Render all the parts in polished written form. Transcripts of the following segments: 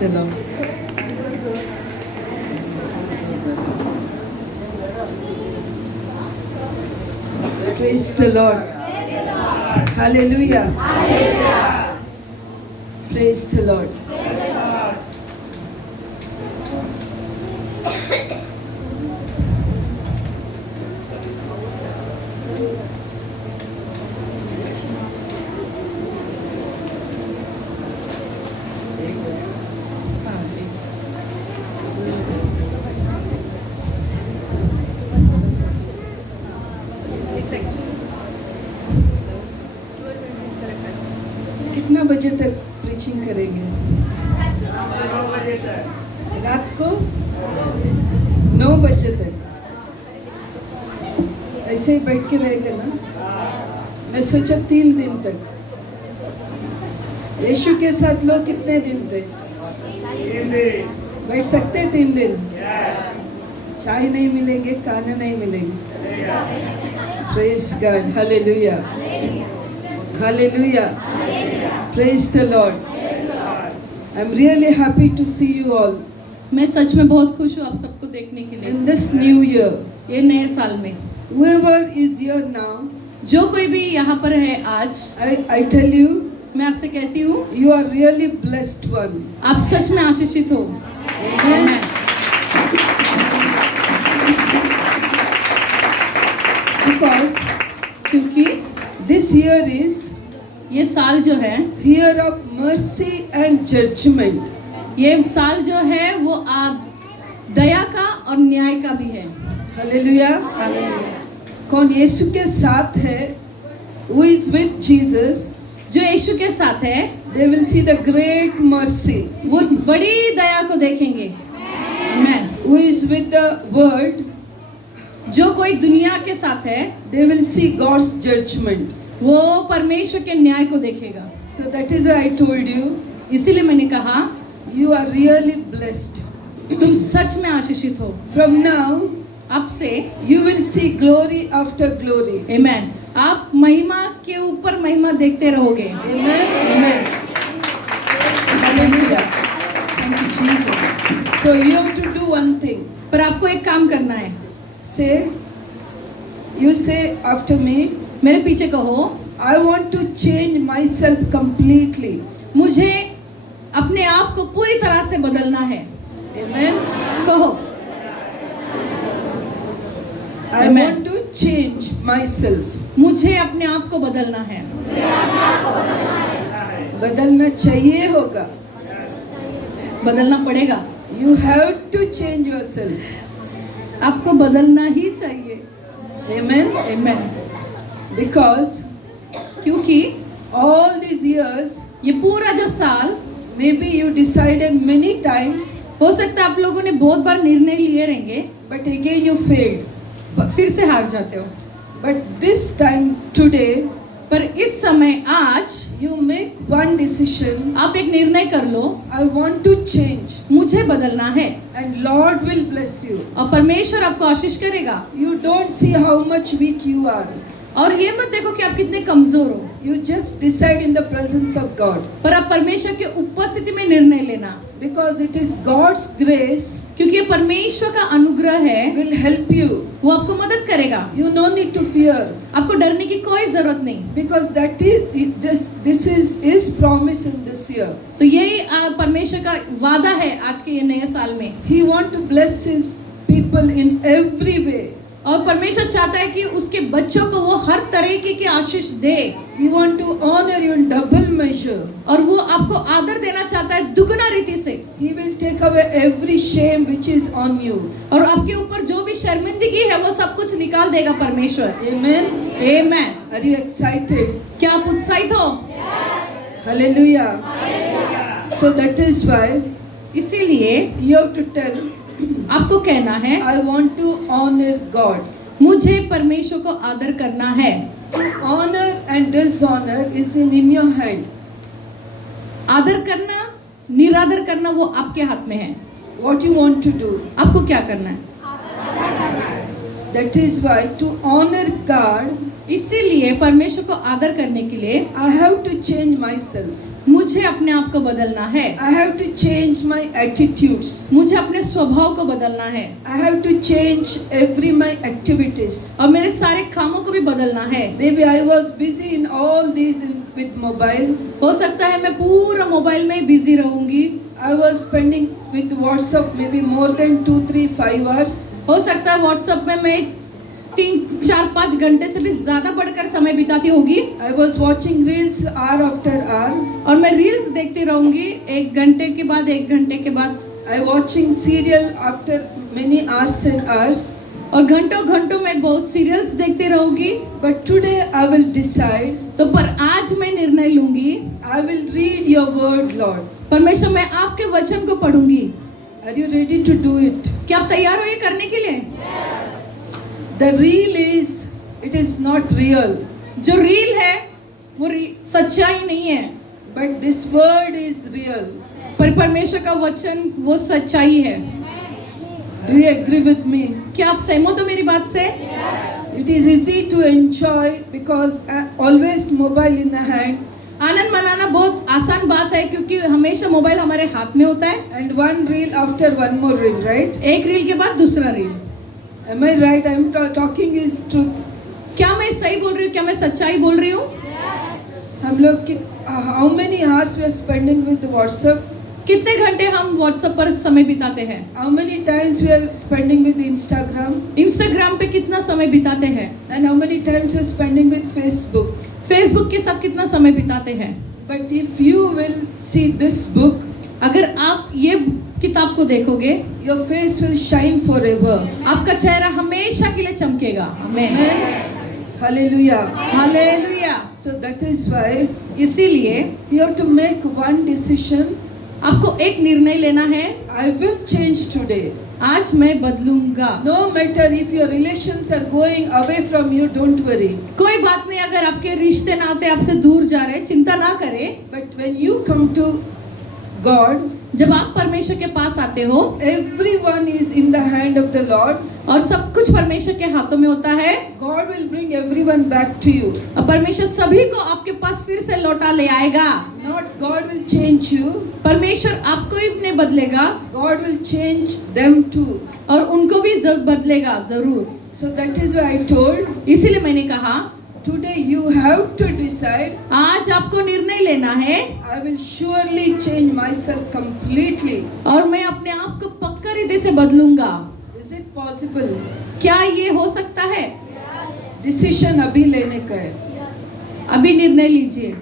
the Lord. Praise the Lord. Hallelujah. Praise the Lord. कितना बजे तक प्रीचिंग करेंगे? रात को 9 बजे तक ऐसे ही बैठ के रहेगा ना? मैं सोचा 3 दिन तक। यीशु के साथ लोग कितने दिन थे? बैठ सकते 3 दिन? चाय नहीं मिलेंगे, खाना नहीं मिलेंगे। Praise God, hallelujah, hallelujah, praise the Lord. I am really happy to see you all मैं सच में बहुत खुश हूँ आप सबको देखने के लिए इन दिस न्यू ईयर। ये नए साल में। Whoever is here now, जो कोई भी यहाँ पर है आज, I tell you, मैं आपसे कहती हूँ you are really blessed one. आप सच में आशीषित हो। Amen. Because क्योंकि this year is ये साल जो है, year of mercy and judgment. ये साल जो है वो आप दया का और न्याय का भी है। Hallelujah. हालेलुया। कौन यीशु के साथ है? Who is with Jesus? जो यीशु के साथ है They will see the great mercy. वो बड़ी दया को देखेंगे। आमेन। Who is with the world? जो कोई दुनिया के साथ है They will see God's judgment. वो परमेश्वर के न्याय को देखेगा। So that is why I told you, इसीलिए मैंने कहा you are really blessed. तुम सच में आशीषित हो। From now, अब से you will see glory after glory. आमेन। आप महिमा के ऊपर महिमा देखते रहोगे। Amen. Amen. Hallelujah. Thank you Jesus. So you have to do one thing. पर आपको एक काम करना है। Say, you say after me, मेरे पीछे कहो, I want to change myself completely. मुझे अपने आप को पूरी तरह से बदलना है। Amen. कहो, I Amen. want to change myself. मुझे अपने आप को बदलना है। बदलना चाहिए होगा. बदलना पड़ेगा। You have to change yourself. आपको बदलना ही चाहिए। Amen. आमेन। Because क्योंकि all these years, ये पूरा जो साल, maybe you decided many times, हो सकता है आप लोगों ने बहुत बार निर्णय लिए रहेंगे, but again you failed. फिर से हार जाते हो। But this time, today, पर इस समय आज you make one decision. आप एक निर्णय कर लो, I want to change. मुझे बदलना है, And Lord will bless you. और परमेश्वर आपको आशीष करेगा। You don't see how much weak you are. और ये मत देखो कि आप कितने कमजोर हो, You just decide in the presence of God. पर आप परमेश्वर के उपस्थिति में निर्णय लेना, Because it is God's grace क्योंकि ये परमेश्वर का अनुग्रह है, will help you. वो आपको मदद करेगा। You no need to fear. आपको डरने की कोई जरूरत नहीं। Because that is this is His promise in this year. तो यही परमेश्वर का वादा है आज के ये नए साल में। He want to bless His people in every way. और परमेश्वर चाहता है कि उसके बच्चों को वो हर तरीके की आशीष दे। He want to honor you in double measure. और वो आपको आदर देना चाहता है दुगना रीति से। He will take away every shame which is on you. और आपके ऊपर जो भी शर्मिंदगी है वो सब कुछ निकाल देगा परमेश्वर। Amen. Amen. Are you excited? क्या आप उत्साहित हो? Hallelujah. So that is why इसीलिए you have to tell, आपको कहना है, I want to honor God. मुझे परमेश्वर को आदर करना है। To honor and dishonor is in your hand. आदर करना, निरादर करना वो आपके हाथ में है। What you want to do? आपको क्या करना है? That is why to honor God, इसीलिए परमेश्वर को आदर करने के लिए I have to change myself. मुझे अपने आप को बदलना है, I have to change my attitudes. मुझे अपने स्वभाव को बदलना है I have to change every my activities. और मेरे सारे कामों को भी बदलना है। Maybe I was busy in all these with mobile. हो सकता है मैं पूरा मोबाइल में बिजी रहूंगी, I was spending with WhatsApp maybe more than 2, 3, 5 hours. हो सकता है व्हाट्सएप में मैं 3, 4, 5 घंटे से भी ज्यादा बढ़कर समय बिताती होगी I was watching reels hour after hour. और मैं रील्स देखती रहूंगी 1 घंटे के बाद 1 घंटे के बाद, I watching serial after many hours and hours. और घंटों घंटों में बहुत सीरियल्स देखती रहूंगी। But today I will decide. तो पर आज मैं निर्णय लूंगी, I will read your word, Lord. परमेश्वर मैं आपके वचन को पढ़ूंगी। Are you ready to do it? क्या आप तैयार हो ये करने के लिए? The real is, it is not real. जो रील है वो सच्चाई नहीं है, But this word is real. पर परमेश्वर का वचन वो सच्चाई है। Do you agree with me? क्या आप सहमत हो मेरी बात से? It is easy to enjoy because always mobile in the hand आनंद मनाना बहुत आसान बात है क्योंकि हमेशा मोबाइल हमारे हाथ में होता है, and one reel after one more reel, right? एक रील के बाद दूसरा reel. Am I right? I am talking is truth. क्या मैं सही बोल रही हूँ? क्या मैं सच्चाई बोल रही हूँ? हम लोग how many hours we are spending with WhatsApp? कितने घंटे हम व्हाट्सएप पर समय बिताते हैं? How many times we are spending with Instagram? Instagram पे कितना समय बिताते हैं? And how many times we are spending with Facebook? Facebook के साथ कितना समय बिताते हैं? But if you will see this book, अगर आप ये किताब को देखोगे, your face will shine forever. आपका चेहरा हमेशा के लिए चमकेगा। आमीन। Amen. Hallelujah. Hallelujah. So that is why इसीलिए you have to make one decision. आपको एक निर्णय लेना है, I will change today. आज मैं बदलूंगा। No matter if your relations are going away from you, don't worry. कोई बात नहीं अगर आपके रिश्ते नाते आपसे दूर जा रहे, चिंता ना करें। But when you come to God, जब आप परमेश्वर के पास आते हो everyone is in the hand of the Lord. और सब कुछ परमेश्वर के हाथों में होता है, God will bring everyone back to you. और परमेश्वर सभी को आपके पास फिर से लौटा ले आएगा। Not God will change you. परमेश्वर आपको ही नहीं बदलेगा, God will change them too. और उनको भी बदलेगा जरूर। So that is why I told, इसीलिए मैंने कहा today you have to decide. आज आपको निर्णय लेना है I will surely change myself completely. और मैं अपने आप को पक्का रीति से बदलूंगा। Is it possible? क्या ये हो सकता है? Decision अभी लेने का है. अभी निर्णय लीजिए।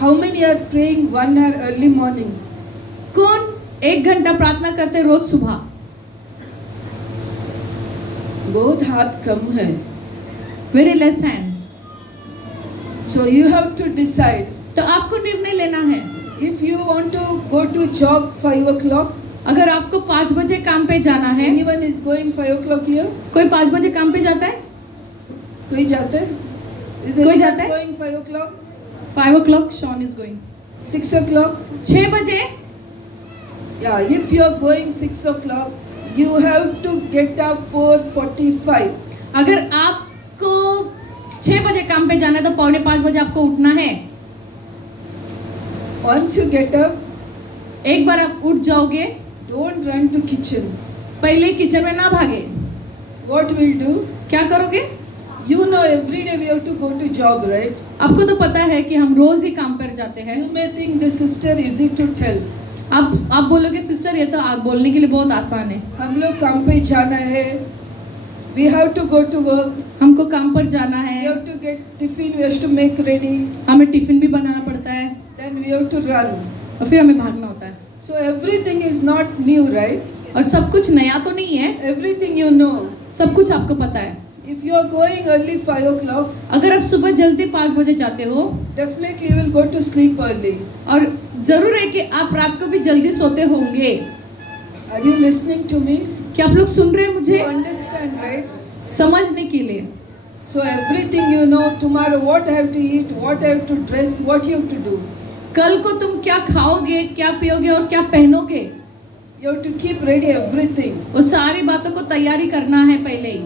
How many are praying 1 hour early morning? कौन 1 घंटा प्रार्थना करते रोज सुबह? बहुत हाथ कम है. Very less hands. So you have to decide. तो आपको निर्णय लेना है। If you want to go to job 5 o'clock, अगर आपको 5 बजे काम पे जाना है, anyone is going 5 o'clock here? कोई 5 बजे काम पे जाता है? कोई जाता है? Is कोई anyone जाता है? going 5 o'clock? 5 o'clock Sean is going। 6 o'clock? 6 बजे? Yeah, if you are going 6 o'clock, you have to get up 4:45. अगर आपको 6 बजे काम पे जाना है तो 4:45 बजे आपको उठना है। Once you get up, एक बार आप उठ जाओगे, don't run to kitchen. पहले किचन में ना भागे। What will do? क्या करोगे? You know every day we have to go to job, right? आपको तो पता है कि हम रोज ही काम पर जाते हैं। You may think this sister easy to tell. आप बोलोगे सिस्टर ये तो आप बोलने के लिए बहुत आसान है। हम लोग काम पे जाना है. We have to go to work. हमको काम पर जाना We है, have to get tiffin. We have to make ready. हमें टिफिन भी बनाना पड़ता है Then we have to run. और फिर हमें भागना होता है। So everything is not new, right? और सब कुछ नया तो नहीं है, Everything you know. सब कुछ आपको पता है। If you are going early 5 o'clock, अगर आप सुबह जल्दी 5 बजे जाते हो definitely you will go to sleep early. और जरूर है कि आप रात को भी जल्दी सोते होंगे। Are you listening to me? क्या आप लोग सुन रहे हैं You मुझे? understand, right? समझने के लिए। So everything you know, tomorrow what I have to eat, what I have to dress, what you have to do. कल को तुम क्या खाओगे, क्या पियोगे और क्या पहनोगे, You have to keep ready everything. वो सारी बातों को तैयारी करना है पहले ही।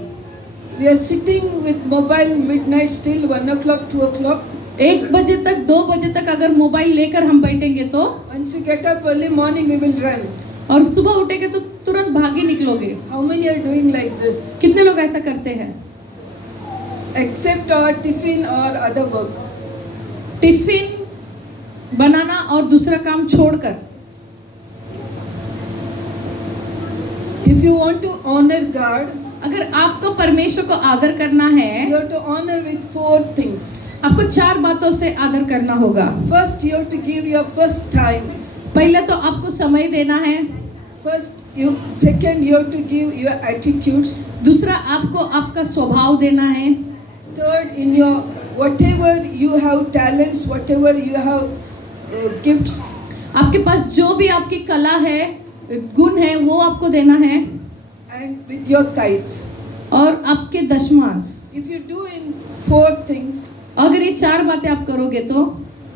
We are sitting with mobile midnight till 1 o'clock, 2 o'clock. 1 बजे तक 2 बजे तक अगर मोबाइल लेकर हम बैठेंगे तो, Once we get up early morning, we will run. और सुबह उठेंगे तो तुरंत भागे निकलोगे। How many are doing like this? कितने लोग ऐसा करते हैं? Except our tiffin or other work. Tiffin बनाना और दूसरा काम छोड़कर। If you want to honor God, अगर आपको परमेश्वर को आदर करना है, you have to honor with 4 things. आपको 4 बातों से आदर करना होगा। First, you have to give your first time. पहले तो आपको समय देना है। Second, you have to give your attitudes. दूसरा, आपको आपका स्वभाव देना है। Third, in your whatever you have talents, whatever you have gifts. आपके पास जो भी आपकी कला है, गुण है, वो आपको देना है। And with your tithes. और आपके दशमांश। If you do in 4 things, अगर ये 4 बातें आप करोगे तो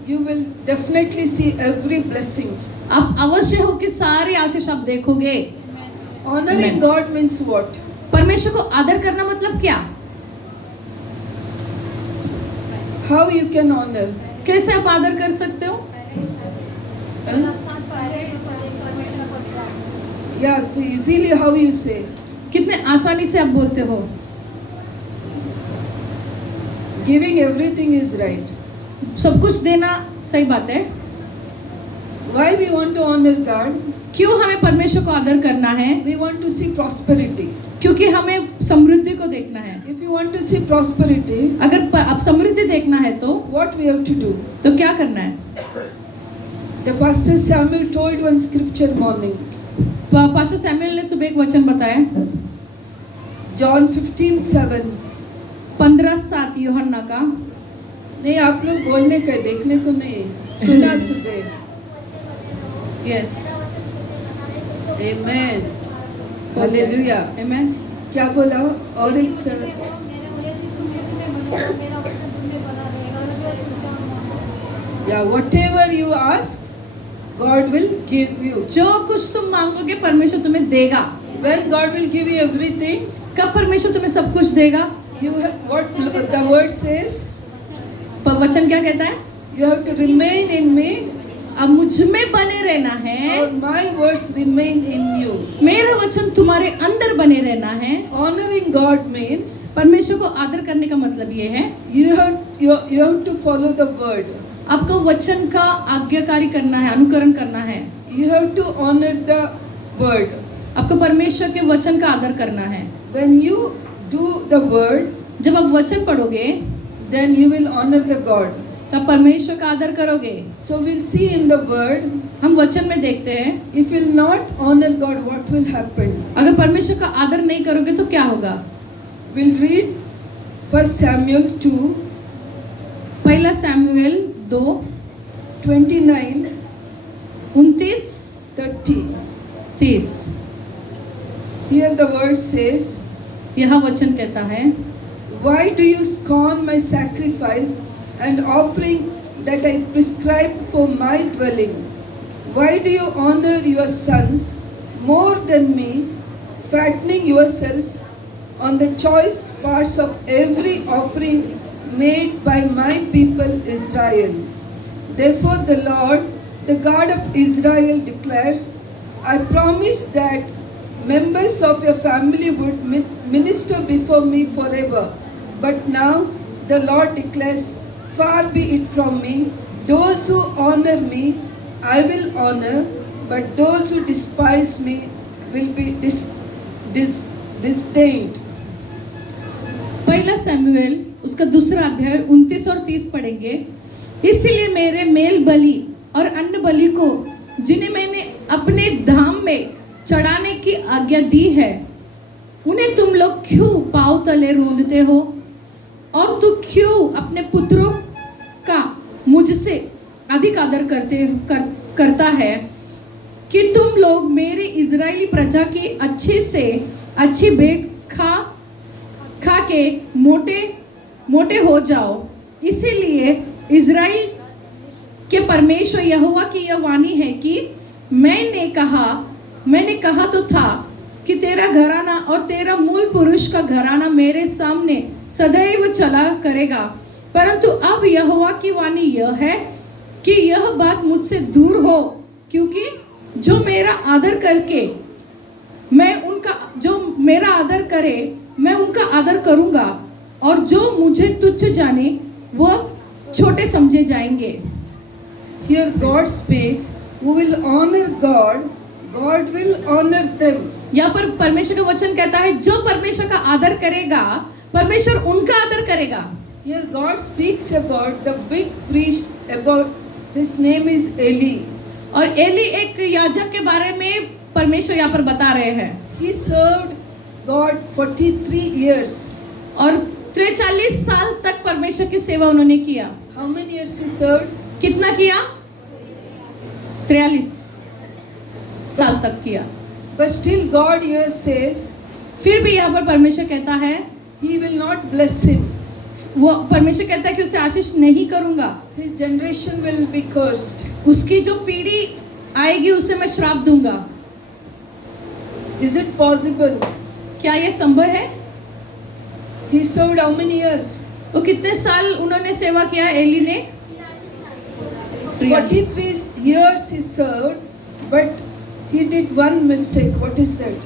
you will definitely see every blessings. आप अवश्य हो कि सारे आशीष आप देखोगे। Honoring God means what? परमेश्वर को आदर करना मतलब क्या? How you can honor? कैसे आप आदर कर सकते हो? Yes, so easily how you say. कितने आसानी से आप बोलते हो। Giving everything is right. सब कुछ देना सही बात है। Why we want to honor God? क्यों हमें परमेश्वर को आदर करना है? We want to see prosperity. क्योंकि हमें समृद्धि को देखना है। If you want to see prosperity, अगर आप समृद्धि देखना है तो what we have to do? तो क्या करना है? The pastor Samuel told one scripture morning. Pastor Samuel ने सुबह एक वचन बताया। John 15:7. 15:7 यूहन्ना का। नहीं, आप लोग बोलने का, देखने को नहीं, सुना सुबह। Yes, Amen. Hallelujah. आमेन। क्या बोला? और एक Yeah, whatever you ask, God will give you. जो कुछ तुम मांगोगे परमेश्वर तुम्हें देगा। When God will give you everything, कब परमेश्वर तुम्हें सब कुछ देगा? you have what the word says. वचन क्या कहता है? You have to remain in me. अब मुझ में बने रहना है। और my words remain in you. मेरा वचन तुम्हारे अंदर बने रहना है। Honoring God means परमेश्वर को आदर करने का मतलब ये है you have to follow the word. आपको वचन का आज्ञाकारी करना है, अनुकरण करना है। You have to honor the word. आपको परमेश्वर के वचन का आदर करना है। When you do the word, जब आप वचन पढ़ोगे then you will honor the God. तब परमेश्वर का आदर करोगे। So we'll see in the word. हम वचन में देखते हैं, If you will not honor God, what will happen? अगर परमेश्वर का आदर नहीं करोगे तो क्या होगा? We'll read 1 Samuel 2, पहला Samuel 2, 29, 29, 30. 30। Here the word says, यह वचन कहता है, Why do you scorn my sacrifice and offering that I prescribed for my dwelling? Why do you honor your sons more than me, fattening yourselves on the choice parts of every offering made by my people Israel? Therefore the Lord, the God of Israel declares, I promise that members of your family would minister before me forever. But now the Lord declares, far be it from me, those who honor me, I will honor, but those who despise me will be disdained. पहला Samuel उसका दूसरा अध्याय 29 और 30 पढ़ेंगे। इसलिए मेरे mail बलि और अन्न बलि को जिन्हें मैंने अपने धाम में चढ़ाने की आज्ञा दी है, उन्हें तुम लोग क्यों पांव तले रोंदते हो? और तू क्यों अपने पुत्रों का मुझसे अधिक आदर करता है कि तुम लोग मेरी इजरायली प्रजा की अच्छे से अच्छी भेंट खा के मोटे हो जाओ। इसीलिए इजराइल के परमेश्वर यहोवा की यह वाणी है कि मैंने कहा तो था, कि तेरा घराना और तेरा मूल पुरुष का घराना मेरे सामने सदैव चला करेगा। परंतु अब यहोवा की वाणी यह है कि यह बात मुझसे दूर हो, क्योंकि जो मेरा आदर करे मैं उनका आदर करूंगा, और जो मुझे तुच्छ जाने वो छोटे समझे जाएंगे। Here God speaks, who will honor God, God will honor them. यहाँ पर परमेश्वर का वचन कहता है जो परमेश्वर का आदर करेगा परमेश्वर उनका आदर करेगा। Here God speaks about the big priest, about his name is Eli. और एली एक याजक के बारे में परमेश्वर यहाँ पर बता रहे हैं। He served God 43 years. और 43 साल तक परमेश्वर की सेवा उन्होंने किया। How many years he served? कितना किया? 43 साल तक किया। But still God here says, फिर भी यहाँ पर परमेश्वर कहता है, He will not bless him. वो परमेश्वर कहता है कि उसे आशीष नहीं करूंगा। His generation will be cursed. उसकी जो पीढ़ी आएगी उसे मैं श्राप दूंगा। Is it possible? क्या ये संभव है? He served how many years? वो कितने साल उन्होंने सेवा किया एली ने? 43 years he served, but he did one mistake. What is that?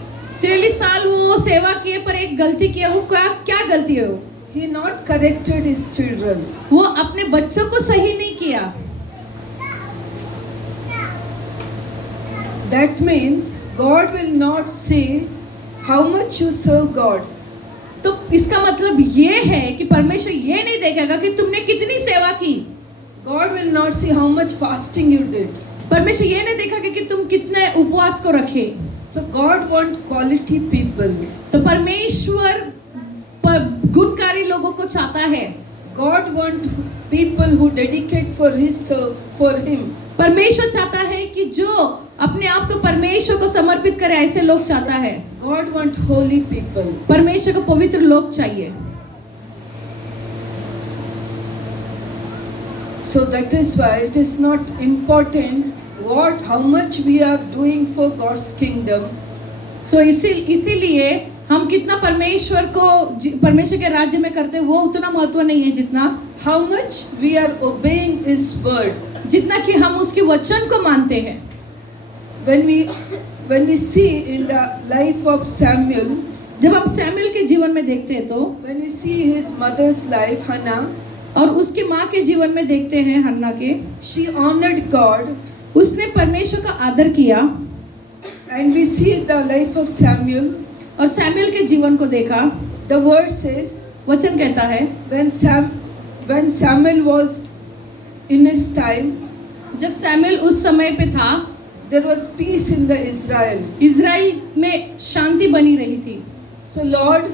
43 साल वो सेवा किए पर एक गलती किया। वो क्या गलती है? वो He not corrected his children. वो अपने बच्चों को सही नहीं किया। That means God will not see how much you serve God. तो इसका मतलब ये है कि परमेश्वर ये नहीं देखेगा कि तुमने कितनी सेवा की। God will not see how much fasting you did. परमेश्वर ये नहीं देखेगा कि तुम कितने उपवास को रखे। So God want quality people. तो परमेश्वर गुणकारी लोगों को चाहता है। God want people who dedicate for him. परमेश्वर चाहता है कि जो अपने आप को परमेश्वर को समर्पित करे, ऐसे लोग चाहता है। God want holy people. परमेश्वर को पवित्र लोग चाहिए। So that is why it is not important how much we are doing for God's kingdom. So इसीलिए हम कितना परमेश्वर के राज्य में करते हैं वो उतना महत्व नहीं है जितना how much we are obeying His word. जितना कि हम उसके वचन को मानते हैं। When we see in the life of Samuel, जब हम सैमुएल के जीवन में देखते हैं तो when we see his mother's life, Hannah, और उसकी माँ के जीवन में देखते हैं हन्ना के, she honored God. उसने परमेश्वर का आदर किया। And we see the life of Samuel. और सैमुएल के जीवन को देखा। The word says, वचन कहता है when Samuel was in his time, जब सैमुएल उस समय पे था, there was peace in the Israel. Israel में शांति बनी रही थी। So Lord,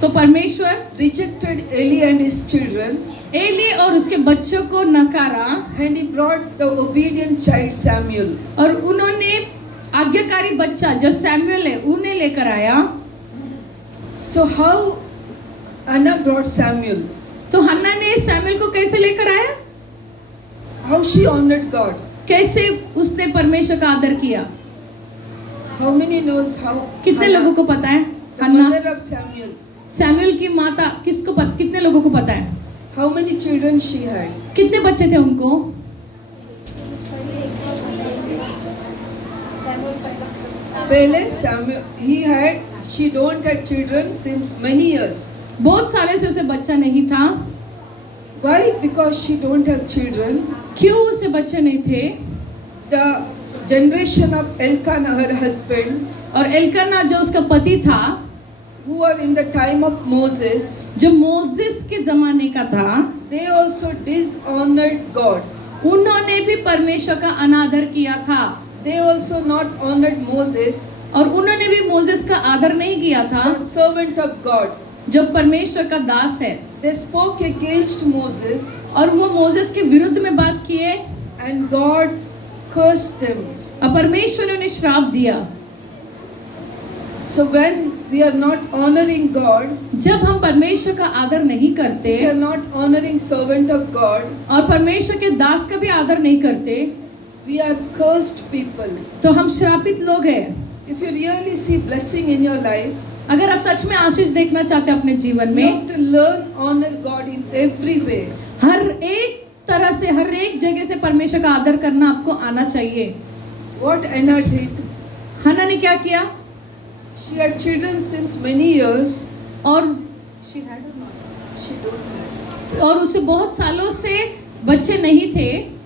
तो परमेश्वर rejected Eli and his children. Eli और उसके बच्चों को नकारा। And he brought the obedient child Samuel. और उन्होंने आज्ञाकारी बच्चा जो सैमुएल है उन्हें लेकर आया। So how Hannah brought Samuel? तो हन्ना ने सैमुएल को कैसे लेकर आया? How she honored God? कैसे उसने परमेश्वर का आदर किया? How many knows how? कितने Hannah, लोगों को पता है? the Hannah mother of Samuel. Samuel की माता कितने लोगों को पता है? How many children she had? कितने बच्चे थे उनको? पहले Samuel, she don't have children since many years. बहुत सालों से उसे बच्चा नहीं था। Why? Because she don't have children. क्यों उसे बच्चे नहीं थे? The generation of Elkanah, her husband, और एल्काना जो उसका पति था, who were in the time of Moses, जो मोसेस के जमाने का था, they also dishonored God. उन्होंने भी परमेश्वर का अनादर किया था। They also not honored Moses, और उन्होंने भी मोसेस का आदर नहीं किया था, the servant of God. जो परमेश्वर का दास है। They spoke against Moses, और वो मोसेस के विरुद्ध में बात किए, and God cursed them. और परमेश्वर ने उन्हें श्राप दिया। So when we are not honoring God, जब हम परमेश्वर का आदर नहीं करते we are not honoring servant of God, और परमेश्वर के दास का भी आदर नहीं करते, we are cursed people. तो हम श्रापित लोग हैं। If you really see blessing in your life, अगर आप सच में आशीष देखना चाहते हैं अपने जीवन you में, have to learn honor God in every way. हर एक तरह से, हर एक जगह से परमेश्वर का आदर करना आपको आना चाहिए। What Anna did, हन्ना ने क्या किया? she had children since many years. और She don't have. और उसे बहुत सालों से बच्चे नहीं थे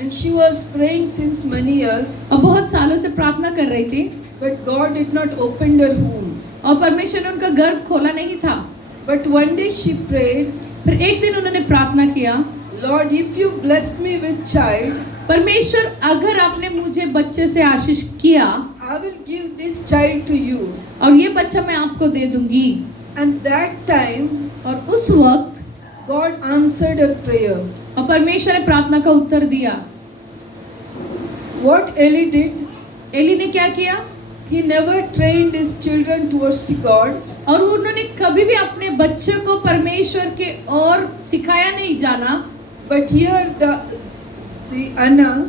And she was praying since many years, और बहुत सालों से प्रार्थना कर रही थी, but God did not open her womb. और परमेश्वर ने उनका गर्भ खोला नहीं था। But one day she prayed, फिर एक दिन उन्होंने प्रार्थना किया, Lord, if you blessed me with child, परमेश्वर अगर आपने मुझे बच्चे से आशीष किया I will give this child to you. और ये बच्चा मैं आपको दे दूंगी। And that time, और उस वक्त God answered her prayer. और परमेश्वर ने प्रार्थना का उत्तर दिया। What Eli did, एली ने क्या किया? he never trained his children to worship God. और उन्होंने कभी भी अपने बच्चे को परमेश्वर के और सिखाया नहीं जाना। But here the Anna,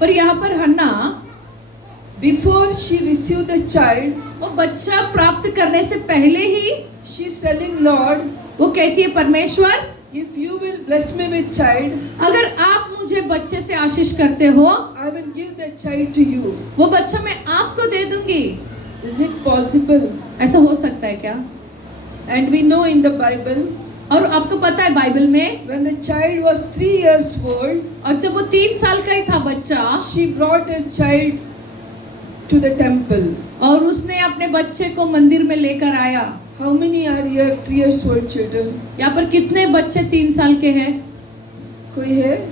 पर यहाँ पर हन्ना, before she received the child, वो बच्चा प्राप्त करने से पहले ही she's telling Lord, वो कहती है, परमेश्वर if you will bless me with child, अगर आप मुझे बच्चे से आशीष करते हो, I will give that child to you. वो बच्चा मैं आपको दे दूंगी। Is it possible? ऐसा हो सकता है क्या? And we know in the Bible, और आपको पता है बाइबल में, when the child was 3 years old, और जब वो 3 साल का ही था बच्चा, she brought her child to the temple. और उसने अपने बच्चे को मंदिर में लेकर आया। How many are here 3 years old children? यहाँ पर कितने बच्चे 3 साल के हैं? कोई है?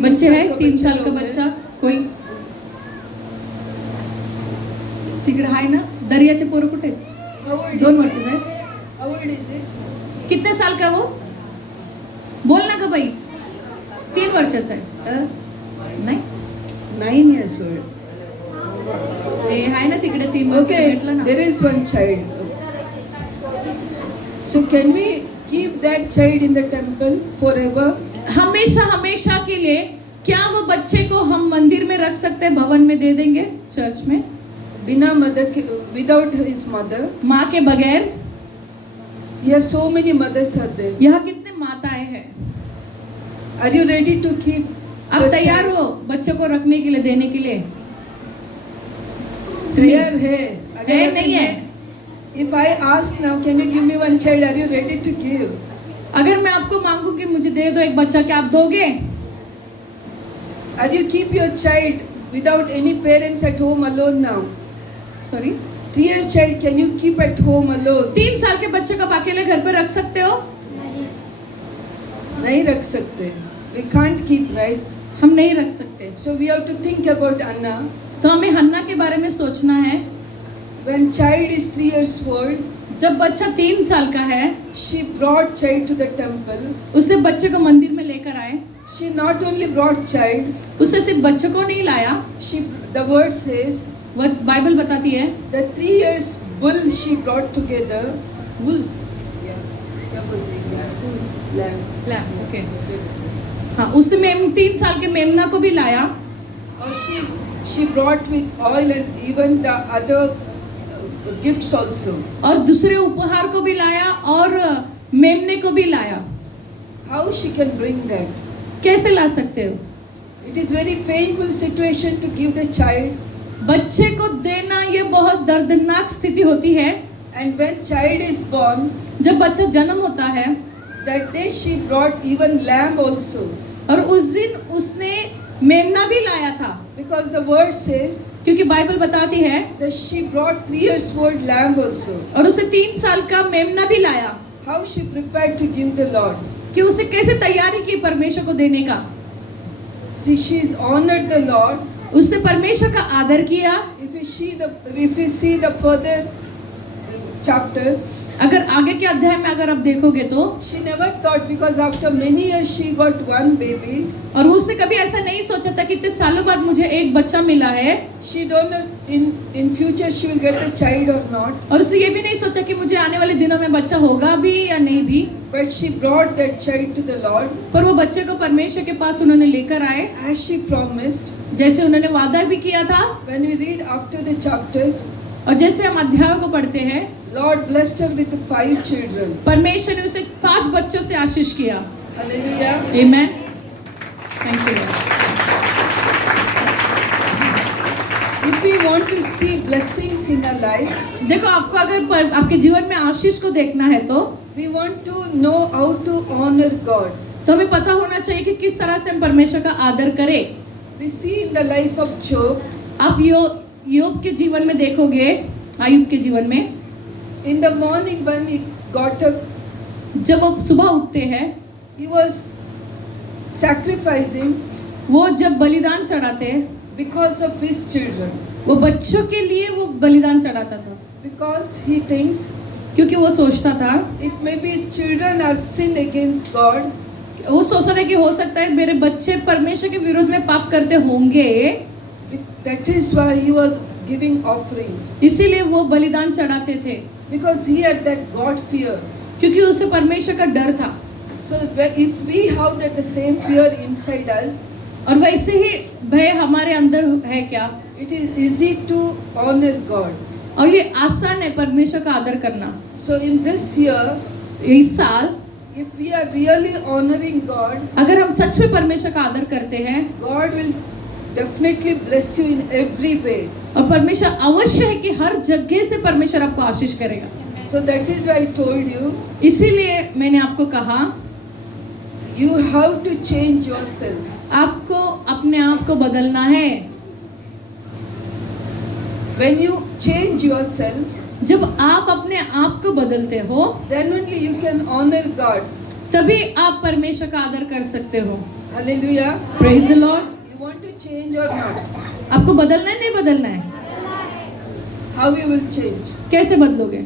बच्चे हैं 3 साल का लोग हैं? बच्चा? कोई? तिकडे आहे ना दर्याचे पोरं कुठे? How old 2 is वर्षाचा आहे. it? How old is it? कितने साल का वो? बोल ना ग बाई. 3 वर्षाचा आहे. Huh? नाही 9 years old. ते आहे ना तिकडे 3 वर्ष Okay, भेटलं ना. there is one child. So can we keep that child in the temple forever? हमेशा हमेशा के लिए क्या वो बच्चे को हम मंदिर में रख सकते हैं, भवन में दे देंगे, चर्च में, बिना mother के, without his mother? माँ के बगैर? Here so many mothers are there. यहाँ कितने माताएं हैं? Are you ready to keep? आप the तैयार child? हो बच्चों को रखने के लिए, देने के लिए? Prayer है. अगर है, अभी नहीं है? मैं- If I ask now, can you give me one child? Are you ready to give? अगर मैं आपको मांगू कि मुझे दे दो एक बच्चा, क्या आप दोगे? Are you keep your child without any parents at home alone now? Sorry, 3 years child, can you keep at home alone? 3 साल के बच्चे को आप अकेले घर पे रख सकते हो? नहीं रख सकते. We can't keep, right? हम नहीं रख सकते। So we have to think about Anna. तो हमें हन्ना के बारे में सोचना है। When child is 3 years old, जब बच्चा 3 साल का है, she brought child to the temple. उसने बच्चे को मंदिर में लेकर आए। She not only brought child, उसने सिर्फ बच्चे को नहीं लाया, the word says, वो बाइबल बताती है, the 3 years bull she brought together. Bull. Lamb. Okay, हाँ, उसने 3 साल के मेमना को भी लाया। Or she brought with oil and even the other gifts also. और दूसरे उपहार को भी लाया और मेमने को भी लाया। How she can bring that? कैसे ला सकते हो? It is very painful situation to give the child. बच्चे को देना ये बहुत दर्दनाक स्थिति होती है। And when child is born, जब बच्चा जन्म होता है, that day she brought even lamb also. और उस दिन उसने मेमना भी लाया था, Because the word says क्योंकि बाइबल बताती है, that she brought 3 years old lamb also. और उसने 3 साल का मेमना भी लाया। How she prepared to give the Lord. कि उसे कैसे तैयारी की परमेश्वर को देने का। See, she is honored the Lord. उसने परमेश्वर का आदर किया। If we see the further chapters, अगर आगे के अध्याय में अगर आप देखोगे तो she never thought, because after many years she got one baby. और उसने कभी ऐसा नहीं सोचा था कि इतने सालों बाद मुझे एक बच्चा मिला है। She don't know in future she will get a child or not. और उसने ये भी नहीं सोचा कि मुझे आने वाले दिनों में बच्चा होगा भी या नहीं भी। But she brought that child to the Lord. पर वो बच्चे को परमेश्वर के पास उन्होंने लेकर आए, As she promised. जैसे उन्होंने वादा भी किया था। When we read after the chapters, और जैसे हम अध्यायों को पढ़ते हैं, Lord blessed her with 5 children. परमेश्वर ने उसे 5 बच्चों से आशीष किया। Hallelujah. Amen. Thank you. If we want to see blessings in our life, देखो, आपको अगर आपके जीवन में आशीष को देखना है तो we want to know how to honor God. तो हमें पता होना चाहिए कि किस तरह से हम परमेश्वर का आदर करें। We see in the life of Job, आप योग के जीवन में देखोगे, आयुब के जीवन में, in the morning when he got up, जब वो सुबह उठते हैं, he was sacrificing वो जब बलिदान चढ़ाते हैं, because of his children. वो बच्चों के लिए वो बलिदान चढ़ाता था, Because he thinks क्योंकि वो सोचता था, it may be his children are sin against God. वो सोचता था कि हो सकता है मेरे बच्चे परमेश्वर के विरुद्ध में पाप करते होंगे, That is why he was giving offering. इसीलिए वो बलिदान चढ़ाते थे, Because he had that God fear. क्योंकि उसे परमेश्वर का डर था। So if we have that the same fear inside us, और वैसे ही भय हमारे अंदर है क्या, it is easy to honor God. और ये आसान है परमेश्वर का आदर करना। So in this year, इस साल if we are really honoring God, अगर हम सच में परमेश्वर का आदर करते हैं, God will definitely bless you in every way. और परमेश्वर अवश्य है कि हर जगह से परमेश्वर आपको आशीष करेगा। So that is why I told you, इसीलिए मैंने आपको कहा, you have to change yourself. आपको अपने आप को बदलना है। When you change yourself, जब आप अपने आप को बदलते हो, then only you can honor God. तभी आप परमेश्वर का आदर कर सकते हो। Hallelujah. Praise the Lord. You want to change or not? आपको बदलना है, नहीं बदलना है? How you will change? कैसे बदलोगे?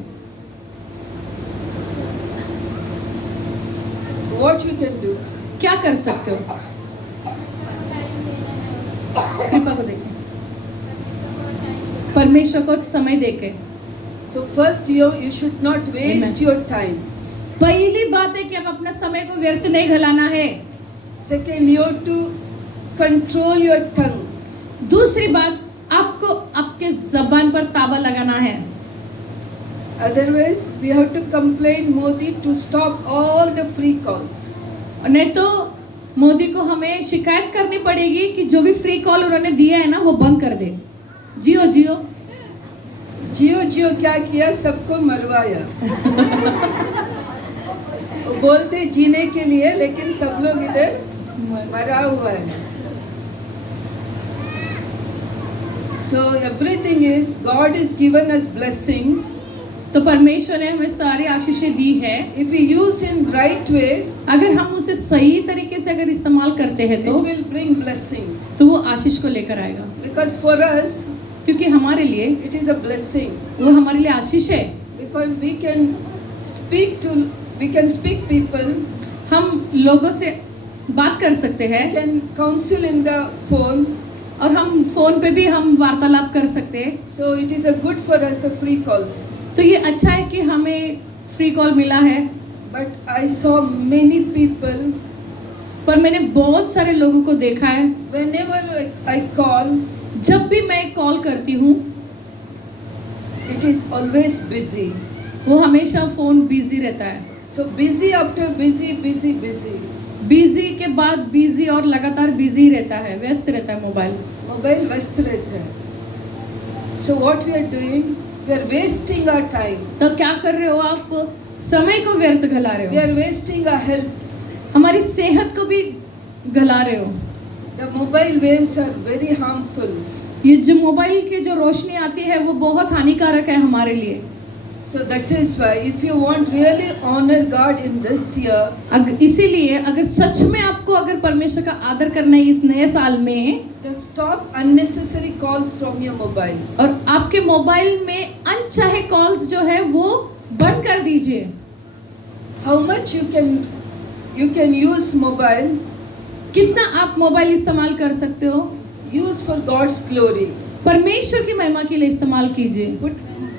What you can do? क्या कर सकते हो? कृपा को देखें, परमेश्वर को समय देके। So first you should not waste Amen. your time. पहली बात है कि आप अपना समय को व्यर्थ नहीं घलाना है। Second, you have to control your tongue. दूसरी बात, आपको आपके जबान पर ताबा लगाना है। Otherwise, we have to complain Modi to stop all the free calls. और नहीं तो मोदी को हमें शिकायत करनी पड़ेगी कि जो भी फ्री कॉल उन्होंने दिया है ना, वो बंद कर दे। जियो जियो जियो जियो क्या किया, सबको मरवाया। वो बोलते जीने के लिए, लेकिन सब लोग इधर मरा हुआ है। So everything is, God is given us blessings. तो परमेश्वर ने हमें सारी आशीषें दी है। If we use in right way, अगर हम उसे सही तरीके से अगर इस्तेमाल करते हैं it will bring blessings. तो वो आशीष को लेकर आएगा। Because for us, क्योंकि हमारे लिए it is a blessing. वो हमारे लिए आशीष है। Because we can speak people, हम लोगों से बात कर सकते हैं, we can counsel in the phone. और हम फोन पे भी हम वार्तालाप कर सकते हैं। So it is a good for us the free calls. तो ये अच्छा है कि हमें फ्री कॉल मिला है। But I saw many people, पर मैंने बहुत सारे लोगों को देखा है, whenever I call, जब भी मैं कॉल करती हूँ, it is always busy. वो हमेशा फोन बिजी रहता है। So busy after busy, busy, busy. Busy के बाद बिजी और लगातार बिजी रहता है, व्यस्त रहता है मोबाइल। मोबाइल व्यस्त रहता है। So what we are doing, we are wasting our time. तो क्या कर रहे हो आप? समय को व्यर्थ घला रहे We हो, are wasting our health. हमारी सेहत को भी घला रहे हो। The mobile waves are very harmful. ये जो मोबाइल की जो रोशनी आती है वो बहुत हानिकारक है हमारे लिए। So that is why if you want really honor God in this year, इसीलिए अगर सच में आपको अगर परमेश्वर का आदर करना है इस नए साल में, just stop unnecessary calls from your mobile. और आपके मोबाइल में अनचाहे कॉल्स जो है वो बंद कर दीजिए। How much you can use mobile? कितना आप मोबाइल इस्तेमाल कर सकते हो? Use for God's glory. परमेश्वर की महिमा के लिए इस्तेमाल कीजिए।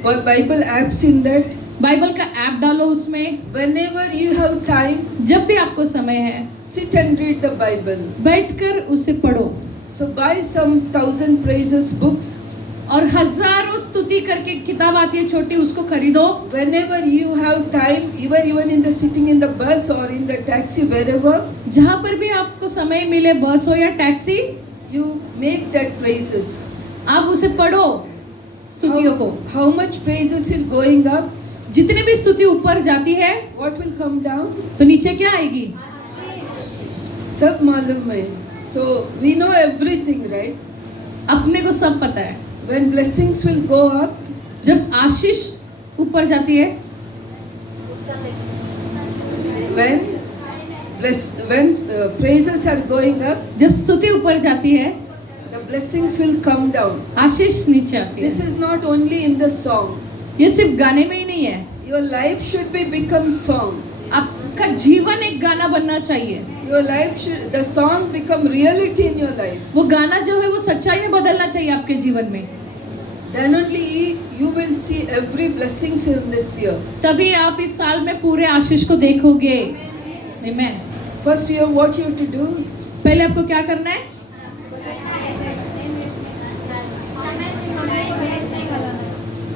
Put Bible apps in that. Bible का ऐप डालो उसमें। Whenever you have time, जब भी आपको समय है, sit and read the Bible. बैठकर उसे पढ़ो। So buy some 1000 praises books. और हजारों स्तुति करके किताब आती है छोटी, उसको खरीदो। Whenever you have time, even in the sitting in the bus or in the taxi, wherever, जहाँ पर भी आपको समय मिले, बस हो या taxi, you make that praises. आप उसे पढ़ो स्तुतियों को। How much praises is going up? जितनी भी स्तुति ऊपर जाती है What will come down? तो नीचे क्या आएगी? सब मालूम है. So we know everything, right? अपने को सब पता है। When blessings will go up, जब आशीष ऊपर जाती है, when praises are going up, जब स्तुति ऊपर जाती है, the blessings will come down. आशीष नीचे आती This है। is not only in the song. ये सिर्फ गाने में ही नहीं है, Your life should be become song. आपका जीवन एक गाना बनना चाहिए। Your life should, the song become reality in your life. वो गाना जो है वो सच्चाई में बदलना चाहिए आपके जीवन में। Then only you will see every blessings in this year. तभी आप इस साल में पूरे आशीष को देखोगे। आमीन। First year, what you have to do? पहले आपको क्या करना है?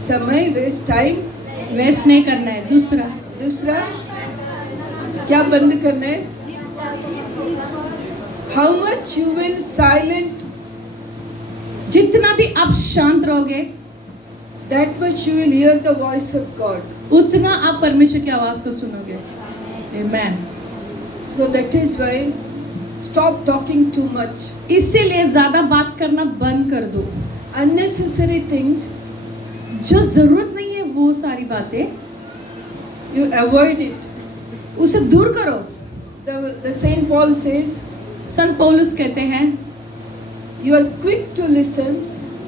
समय वेस्ट, टाइम। वेस्ट नहीं करना है। दूसरा क्या बंद करना है? How much you will silent, जितना भी आप शांत रहोगे, that much you will hear the voice of God. उतना आप परमेश्वर की आवाज को सुनोगे। आमीन। So that is why stop talking too much. इसीलिए ज्यादा बात करना बंद कर दो। Unnecessary things जो जरूरत नहीं है वो सारी बातें you avoid it. उसे दूर करो। The Saint Paul says, संत पौलुस कहते हैं, you are quick to listen,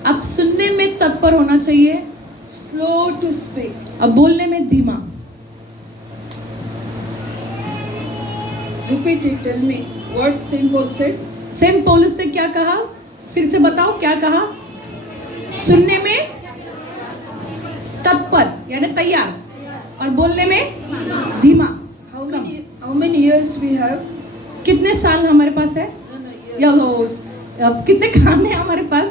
आप सुनने में तत्पर होना चाहिए, slow to speak. अब बोलने में धीमा। Repeat it, tell me what Saint Paul said. Saint पौलुस ने क्या कहा? फिर से बताओ क्या कहा? सुनने में तत्पर यानी तैयार और बोलने में धीमा। How many years we have? कितने साल हमारे पास है? No, या years. अब कितने कान है हमारे पास?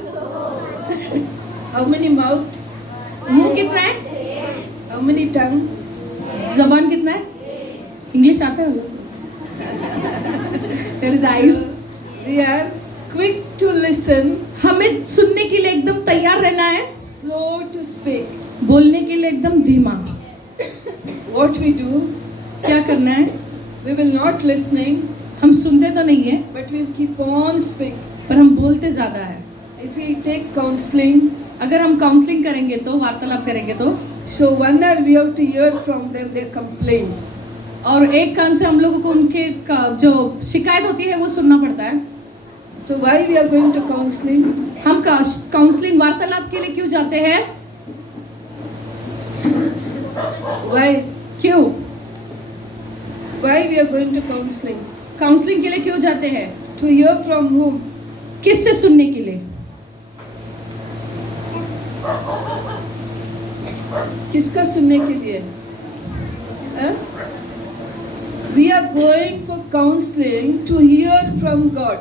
How many mouth? मुंह कितना है? How many tongue? जबान कितना है? इंग्लिश आता है? There is eyes. We are quick to listen, हमें सुनने के लिए एकदम तैयार रहना है, slow to speak. बोलने के लिए एकदम धीमा। What we do? क्या करना है? We will not listening, हम सुनते तो नहीं है, but we'll keep on speak. पर हम बोलते ज्यादा है। If we take counseling, अगर हम काउंसलिंग करेंगे तो, वार्तालाप करेंगे तो, so one hour we have to hear from them their complaints. और एक कान से हम लोगों को उनके जो शिकायत होती है वो सुनना पड़ता है। So why we are going to counseling? हम काउंसलिंग वार्तालाप के लिए क्यों जाते हैं? Why? क्यों? Why we are going to counseling? Counselling के लिए क्यों जाते हैं? To hear from whom? किससे सुनने के लिए? किसका सुनने के लिए? We are going for counseling to hear from God.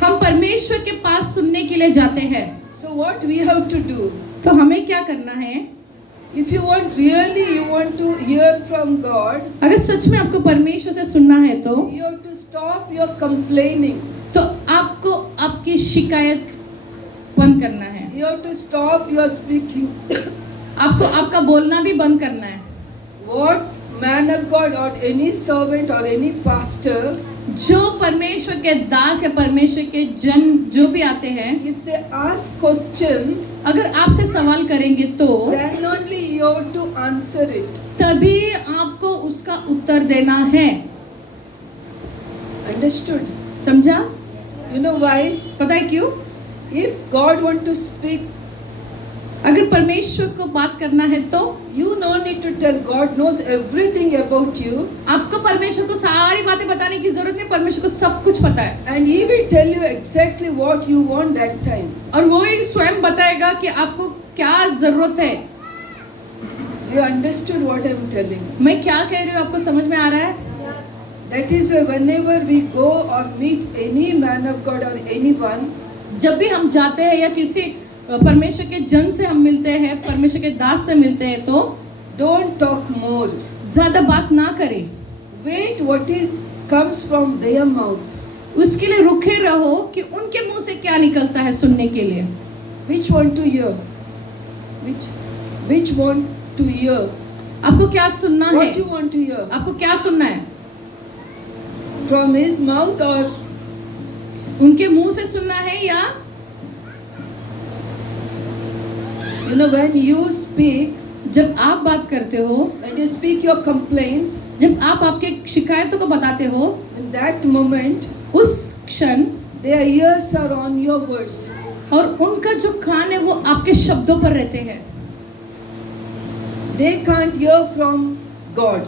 हम परमेश्वर के पास सुनने के लिए जाते हैं। So what we have to do? तो हमें क्या करना है? If you want really, you want to hear from God, अगर सच में आपको परमेश्वर से सुनना है तो you have to stop your complaining. तो आपको आपकी शिकायत बंद करना है। You have to stop your speaking. आपको आपका बोलना भी बंद करना है। What man of God or any servant or any pastor, जो परमेश्वर के दास या परमेश्वर के जन जो भी आते हैं, if they ask question, अगर आपसे सवाल करेंगे तो then only you have to answer it. तभी आपको उसका उत्तर देना है। Understood? समझा? You know why? पता है क्यों? If God want to speak, अगर परमेश्वर को बात करना है तो you no need to tell. God knows everything about you, आपको परमेश्वर को सारी बातें बताने की जरूरत नहीं, परमेश्वर को सब कुछ पता है and He will tell you exactly what you want that time. और वो ही स्वयं बताएगा कि आपको क्या जरूरत है। You understood what I am telling? मैं क्या कह रही हूँ आपको समझ में आ रहा है? That is why whenever we go or meet any man of God or anyone, जब भी हम जाते हैं या किसी परमेश्वर के जन से हम मिलते हैं, परमेश्वर के दास से मिलते हैं, तो don't talk more. ज्यादा बात ना करें, Wait what is comes from their mouth. उसके लिए रुके रहो कि उनके मुंह से क्या निकलता है सुनने के लिए। Which one to hear? Which one to hear? आपको क्या सुनना है? What you want to hear? आपको क्या सुनना है? From his mouth or उनके मुंह से सुनना है या when you speak, जब आप बात करते हो, when you speak your complaints, जब आप आपके शिकायतों को बताते हो, in that moment उस क्षण their ears are on your words. और उनका जो कान है वो आपके शब्दों पर रहते हैं। They can't hear from God.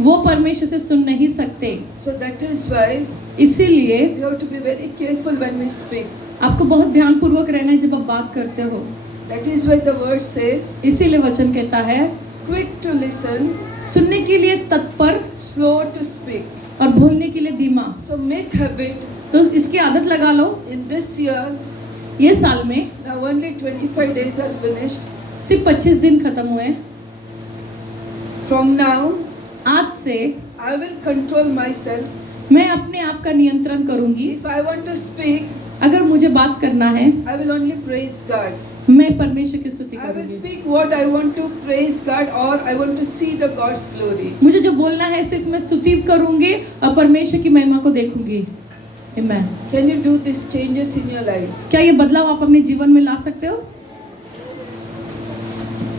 वो परमेश्वर से सुन नहीं सकते। So that is why इसीलिए we have to be very careful when we speak. आपको बहुत ध्यानपूर्वक रहना है जब आप बात करते हो। That is why the word says, इसीलिए वचन कहता है quick to listen, सुनने के लिए तत्पर slow to speak. और बोलने के लिए धीमा। So make habit तो इसकी आदत लगा लो। in this year. ये साल में Now only 25 days are finished. सिर्फ 25 दिन खत्म हुए। From now, आज से I will control myself. मैं अपने आप का नियंत्रण करूंगी। If I want to speak, अगर मुझे बात करना है, I will only praise God. मैं परमेश्वर की स्तुति I will करूंगी। speak what I want to praise God or I want to see the God's glory. मुझे जो बोलना है सिर्फ मैं स्तुति करूंगी और परमेश्वर की महिमा को देखूंगी। आमीन। Can you do these changes in your life? क्या ये बदलाव आप अपने जीवन में ला सकते हो?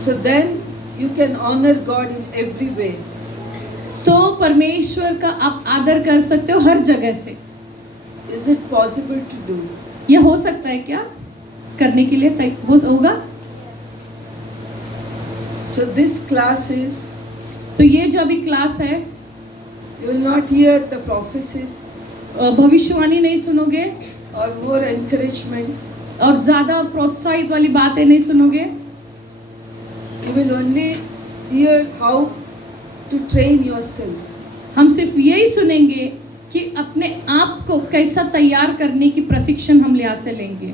So then you can honor God in every way. तो परमेश्वर का आप आदर कर सकते हो हर जगह से। Is it possible to do? ये हो सकता है क्या? करने के लिए वो होगा? So this class is, तो ये जो अभी क्लास है, you will not hear the prophecies भविष्यवाणी नहीं सुनोगे or more encouragement. और ज्यादा प्रोत्साहित वाली बातें नहीं सुनोगे। You will only hear how to train yourself. हम सिर्फ यही सुनेंगे कि अपने आप को कैसा तैयार करने की प्रशिक्षण हम यहाँ से लेंगे।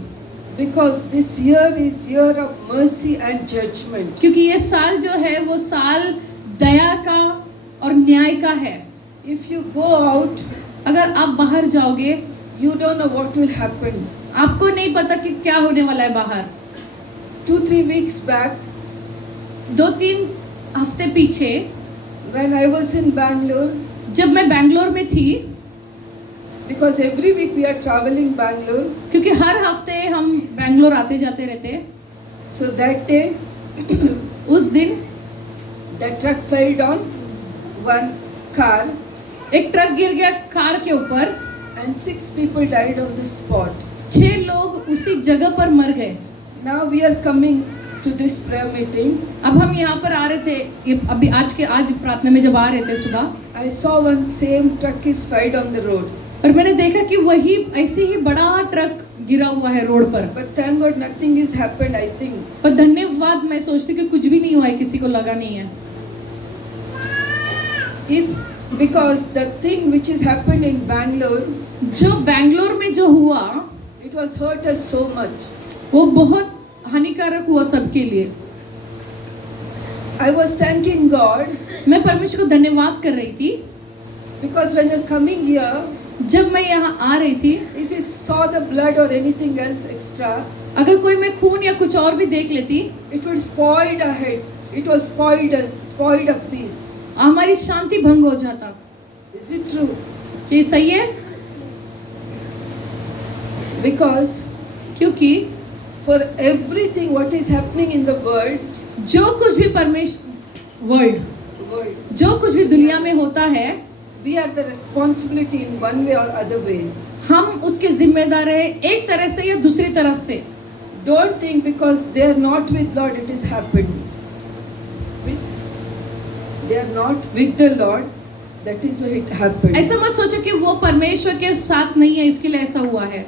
Because this year is year of mercy and judgment. क्योंकि ये साल जो है वो साल दया का और न्याय का है। If you go out, अगर आप बाहर जाओगे, you don't know what will happen. आपको नहीं पता कि क्या होने वाला है बाहर। 2-3 weeks back, 2-3 हफ्ते पीछे when I was in Bangalore, जब मैं बैंगलोर में थी, because every week we are traveling Bangalore, क्योंकि हर हफ्ते हम बैंगलोर आते जाते रहते, so that day उस दिन the truck fell down one car एक ट्रक गिर गया कार के ऊपर and 6 people died on the spot. 6 लोग उसी जगह पर मर गए। Now we are coming to this prayer meeting. अब हम यहाँ पर आ रहे थे, ये अभी आज प्रार्थना में जब आ रहे थे सुबह, I saw one same truck is felled on the road. और मैंने देखा कि वही ऐसे ही बड़ा ट्रक गिरा हुआ है रोड पर। But thank God nothing is happened, I think. पर धन्यवाद, मैं सोचती कि कुछ भी नहीं हुआ है, किसी को लगा नहीं है। Because the thing which has happened in Bangalore, जो बैंगलोर में जो हुआ, it was hurt us so much. वो बहुत हानिकारक हुआ सबके लिए। I was thanking God मैं परमेश्वर को धन्यवाद कर रही थी, because when you're coming here, जब मैं यहाँ आ रही थी, if you saw the blood or anything else extra, अगर कोई मैं खून या कुछ और भी देख लेती, it would spoil our head. It was spoiled a peace. हमारी शांति भंग हो जाता। Is it true? ये सही है? Because क्योंकि for everything what is happening in the world, जो कुछ भी जो कुछ भी दुनिया में होता है, we are the responsibility in one way or other way. हम उसके जिम्मेदार हैं एक तरह से या दूसरी तरफ से। Don't think because they are not with Lord it is happened. They are not with the Lord, that is why it happened. ऐसा मत सोचो कि वो परमेश्वर के साथ नहीं है इसके लिए ऐसा हुआ है।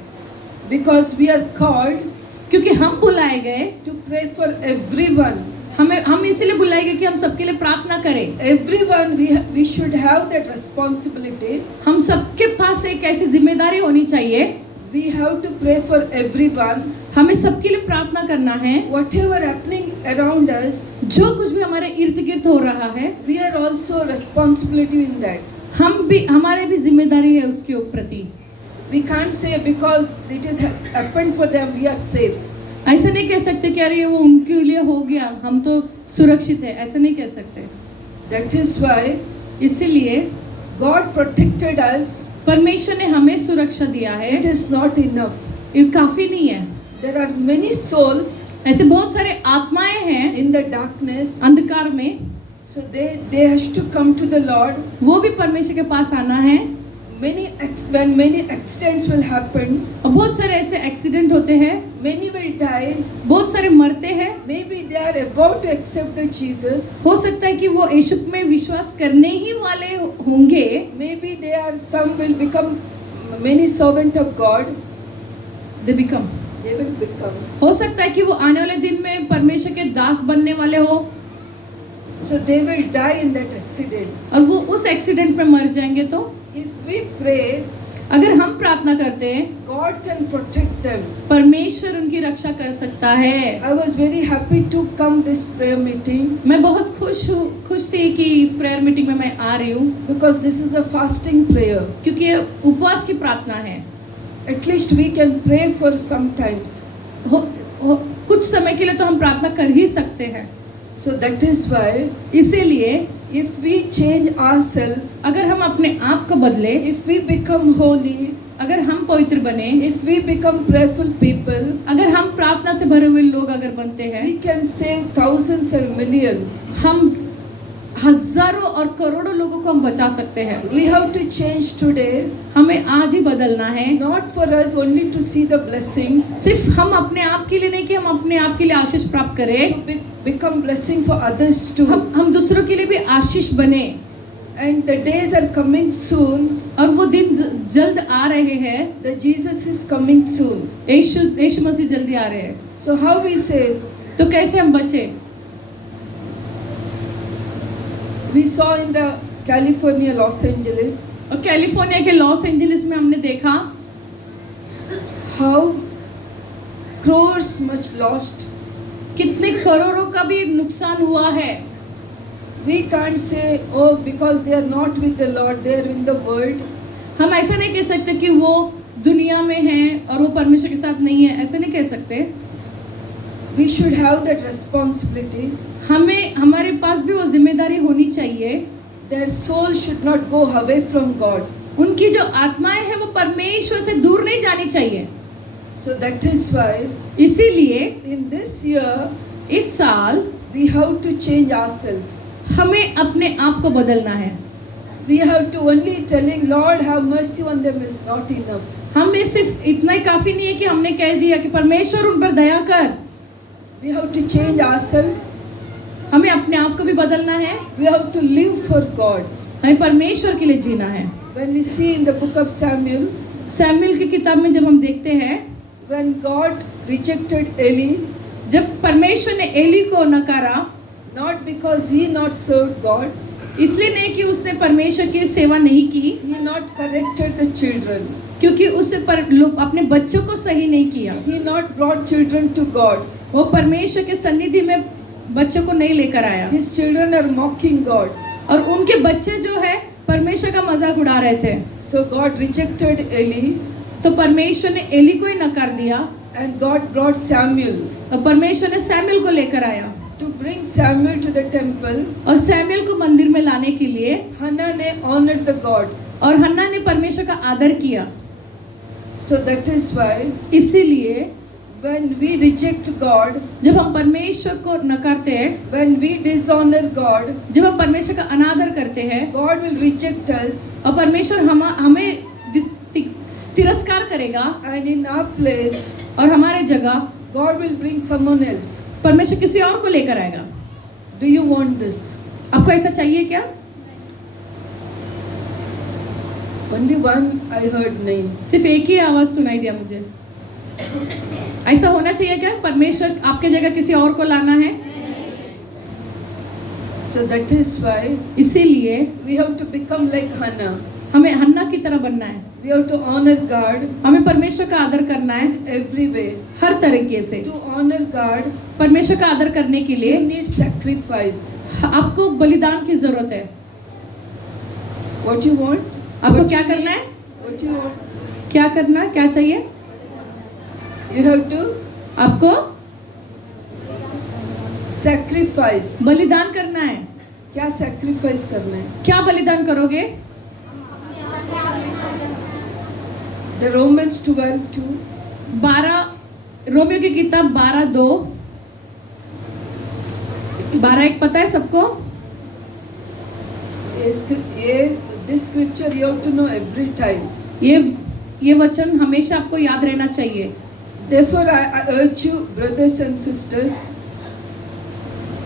Because we are called क्योंकि हम बुलाए गए to pray for everyone. हम इसीलिए बुलाए गए कि हम सबके लिए प्रार्थना करें। Everyone we should have that responsibility. हम सबके पास एक ऐसी जिम्मेदारी होनी चाहिए। We have to pray for everyone. हमें सबके लिए प्रार्थना करना है। Whatever happening around us, जो कुछ भी हमारे इर्द गिर्द हो रहा है, we are also responsibility in that. हमारे भी जिम्मेदारी है उसके प्रति। We can't say because it has happened for them, we are safe. ऐसा नहीं कह सकते कि अरे वो उनके लिए हो गया, हम तो सुरक्षित है, ऐसा नहीं कह सकते। That is why इसीलिए God protected us. परमेश्वर ने हमें सुरक्षा दिया है। It is not enough. ये काफी नहीं है। There are many souls ऐसे बहुत सारे आत्माएं हैं in the darkness. अंधकार में, So they has to come to the Lord. वो भी परमेश्वर के पास आना है। When many accidents will happen, और बहुत सारे ऐसे एक्सीडेंट होते हैं, many will die. बहुत सारे मरते हैं। Maybe they are about to accept the Jesus. हो सकता है कि वो यीशु में विश्वास करने ही वाले होंगे। Maybe some will become many servant of God. They will become. हो सकता है कि वो आने वाले दिन में परमेश्वर के दास बनने वाले हो, So they will die in that accident. और वो उस एक्सीडेंट में मर जाएंगे। तो If we pray, अगर हम प्रार्थना करते हैं, God can protect them. परमेश्वर उनकी रक्षा कर सकता है। I was very happy to come this prayer meeting मैं बहुत खुश थी कि इस प्रेयर मीटिंग में मैं आ रही हूँ, because this is a fasting prayer. क्योंकि ये उपवास की प्रार्थना है। At least we can pray for sometimes. कुछ समय के लिए तो हम प्रार्थना कर ही सकते हैं। So that is why इसीलिए if we change ourselves, अगर हम अपने आप को बदले, if we become holy, अगर हम पवित्र बने, if we become prayerful people, अगर हम प्रार्थना से भरे हुए लोग अगर बनते हैं, we can save thousands and millions. हम हजारों और करोड़ों लोगों को हम बचा सकते हैं। We have to change today, हमें आज ही बदलना है। not for us only to see the blessings, सिर्फ हम अपने आप के लिए नहीं कि हम अपने आप के लिए आशीष प्राप्त करें, to become blessing for others too. हम दूसरों के लिए भी आशीष बने। And the days are coming soon. और वो दिन जल्द आ रहे हैं। The Jesus is coming soon. यीशु मसीह जल्दी आ रहे हैं। So how we save? तो कैसे हम बचे? We saw in the California, Los Angeles, और कैलिफोर्निया के लॉस एंजलिस में हमने देखा how crores much lost. कितने करोड़ों का भी नुकसान हुआ है। We can't say, oh, because they are not with the Lord, they are in the world. हम ऐसा नहीं कह सकते कि वो दुनिया में हैं और वो परमेश्वर के साथ नहीं है, ऐसा नहीं कह सकते। We should have that responsibility. हमें हमारे पास भी वो जिम्मेदारी होनी चाहिए। Their soul should not go away from God. उनकी जो आत्माएं हैं वो परमेश्वर से दूर नहीं जानी चाहिए। So that is why इसीलिए in this year इस साल we have to change ourselves. हमें अपने आप को बदलना है। We have to only telling Lord have mercy on them is not enough. हमें सिर्फ इतना ही काफी नहीं है कि हमने कह दिया कि परमेश्वर उन पर दया कर। We have to change ourselves. हमें अपने आप को भी बदलना है। We have to live for God. हमें परमेश्वर के लिए जीना है। When we see in the book of Samuel, Samuel की किताब में जब हम देखते हैं, when God rejected Eli, जब परमेश्वर ने एली को नकारा, not because he not served God, इसलिए नहीं कि उसने परमेश्वर की सेवा नहीं की, he not corrected the children, क्योंकि उसने अपने बच्चों को सही नहीं किया, he not brought children to God. वो परमेश्वर के सन्निधि में बच्चों को नहीं लेकर आया। His children are mocking God. और उनके बच्चे जो है परमेश्वर का मजाक उड़ा रहे थे। So God rejected Eli, तो परमेश्वर ने एली को ही नकार दिया, and God brought Samuel और परमेश्वर ने सैमुएल को लेकर आया। to bring Samuel to the temple. और सैमुएल को मंदिर में लाने के लिए Hannah ने honored the God. और हन्ना ने परमेश्वर का आदर किया। So that is why इसीलिए when we reject God, जब हम परमेश्वर को नकारते हैं, when we dishonor God, जब हम परमेश्वर का अनादर करते हैं, God will reject us, और परमेश्वर हमें तिरस्कार करेगा, and in our place और हमारे जगह God will bring someone else. परमेश्वर किसी और को लेकर आएगा। Do you want this? आपको ऐसा चाहिए क्या? Only one I heard नहीं. सिर्फ एक ही आवाज सुनाई दिया मुझे। ऐसा होना चाहिए क्या? परमेश्वर आपके जगह किसी और को लाना है? So that is why इसीलिए we have to become like Hannah. हमें हन्ना की तरह बनना है। We have to honor God हमें परमेश्वर का आदर करना है every way. हर तरीके से। To honor God, परमेश्वर का आदर करने के you लिए need sacrifice. आपको बलिदान की जरूरत है। What you want? आपको What क्या you करना need? है? What you want? क्या करना, क्या चाहिए You have to आपको? sacrifice. बलिदान करना है। क्या sacrifice करना है? क्या बलिदान करोगे? The Romans 12:2. 12 रोमियो की किताब 12:2 12:1 पता है सबको? This scripture you have to know every time. ये वचन हमेशा आपको याद रहना चाहिए। Therefore, I urge you, brothers and sisters,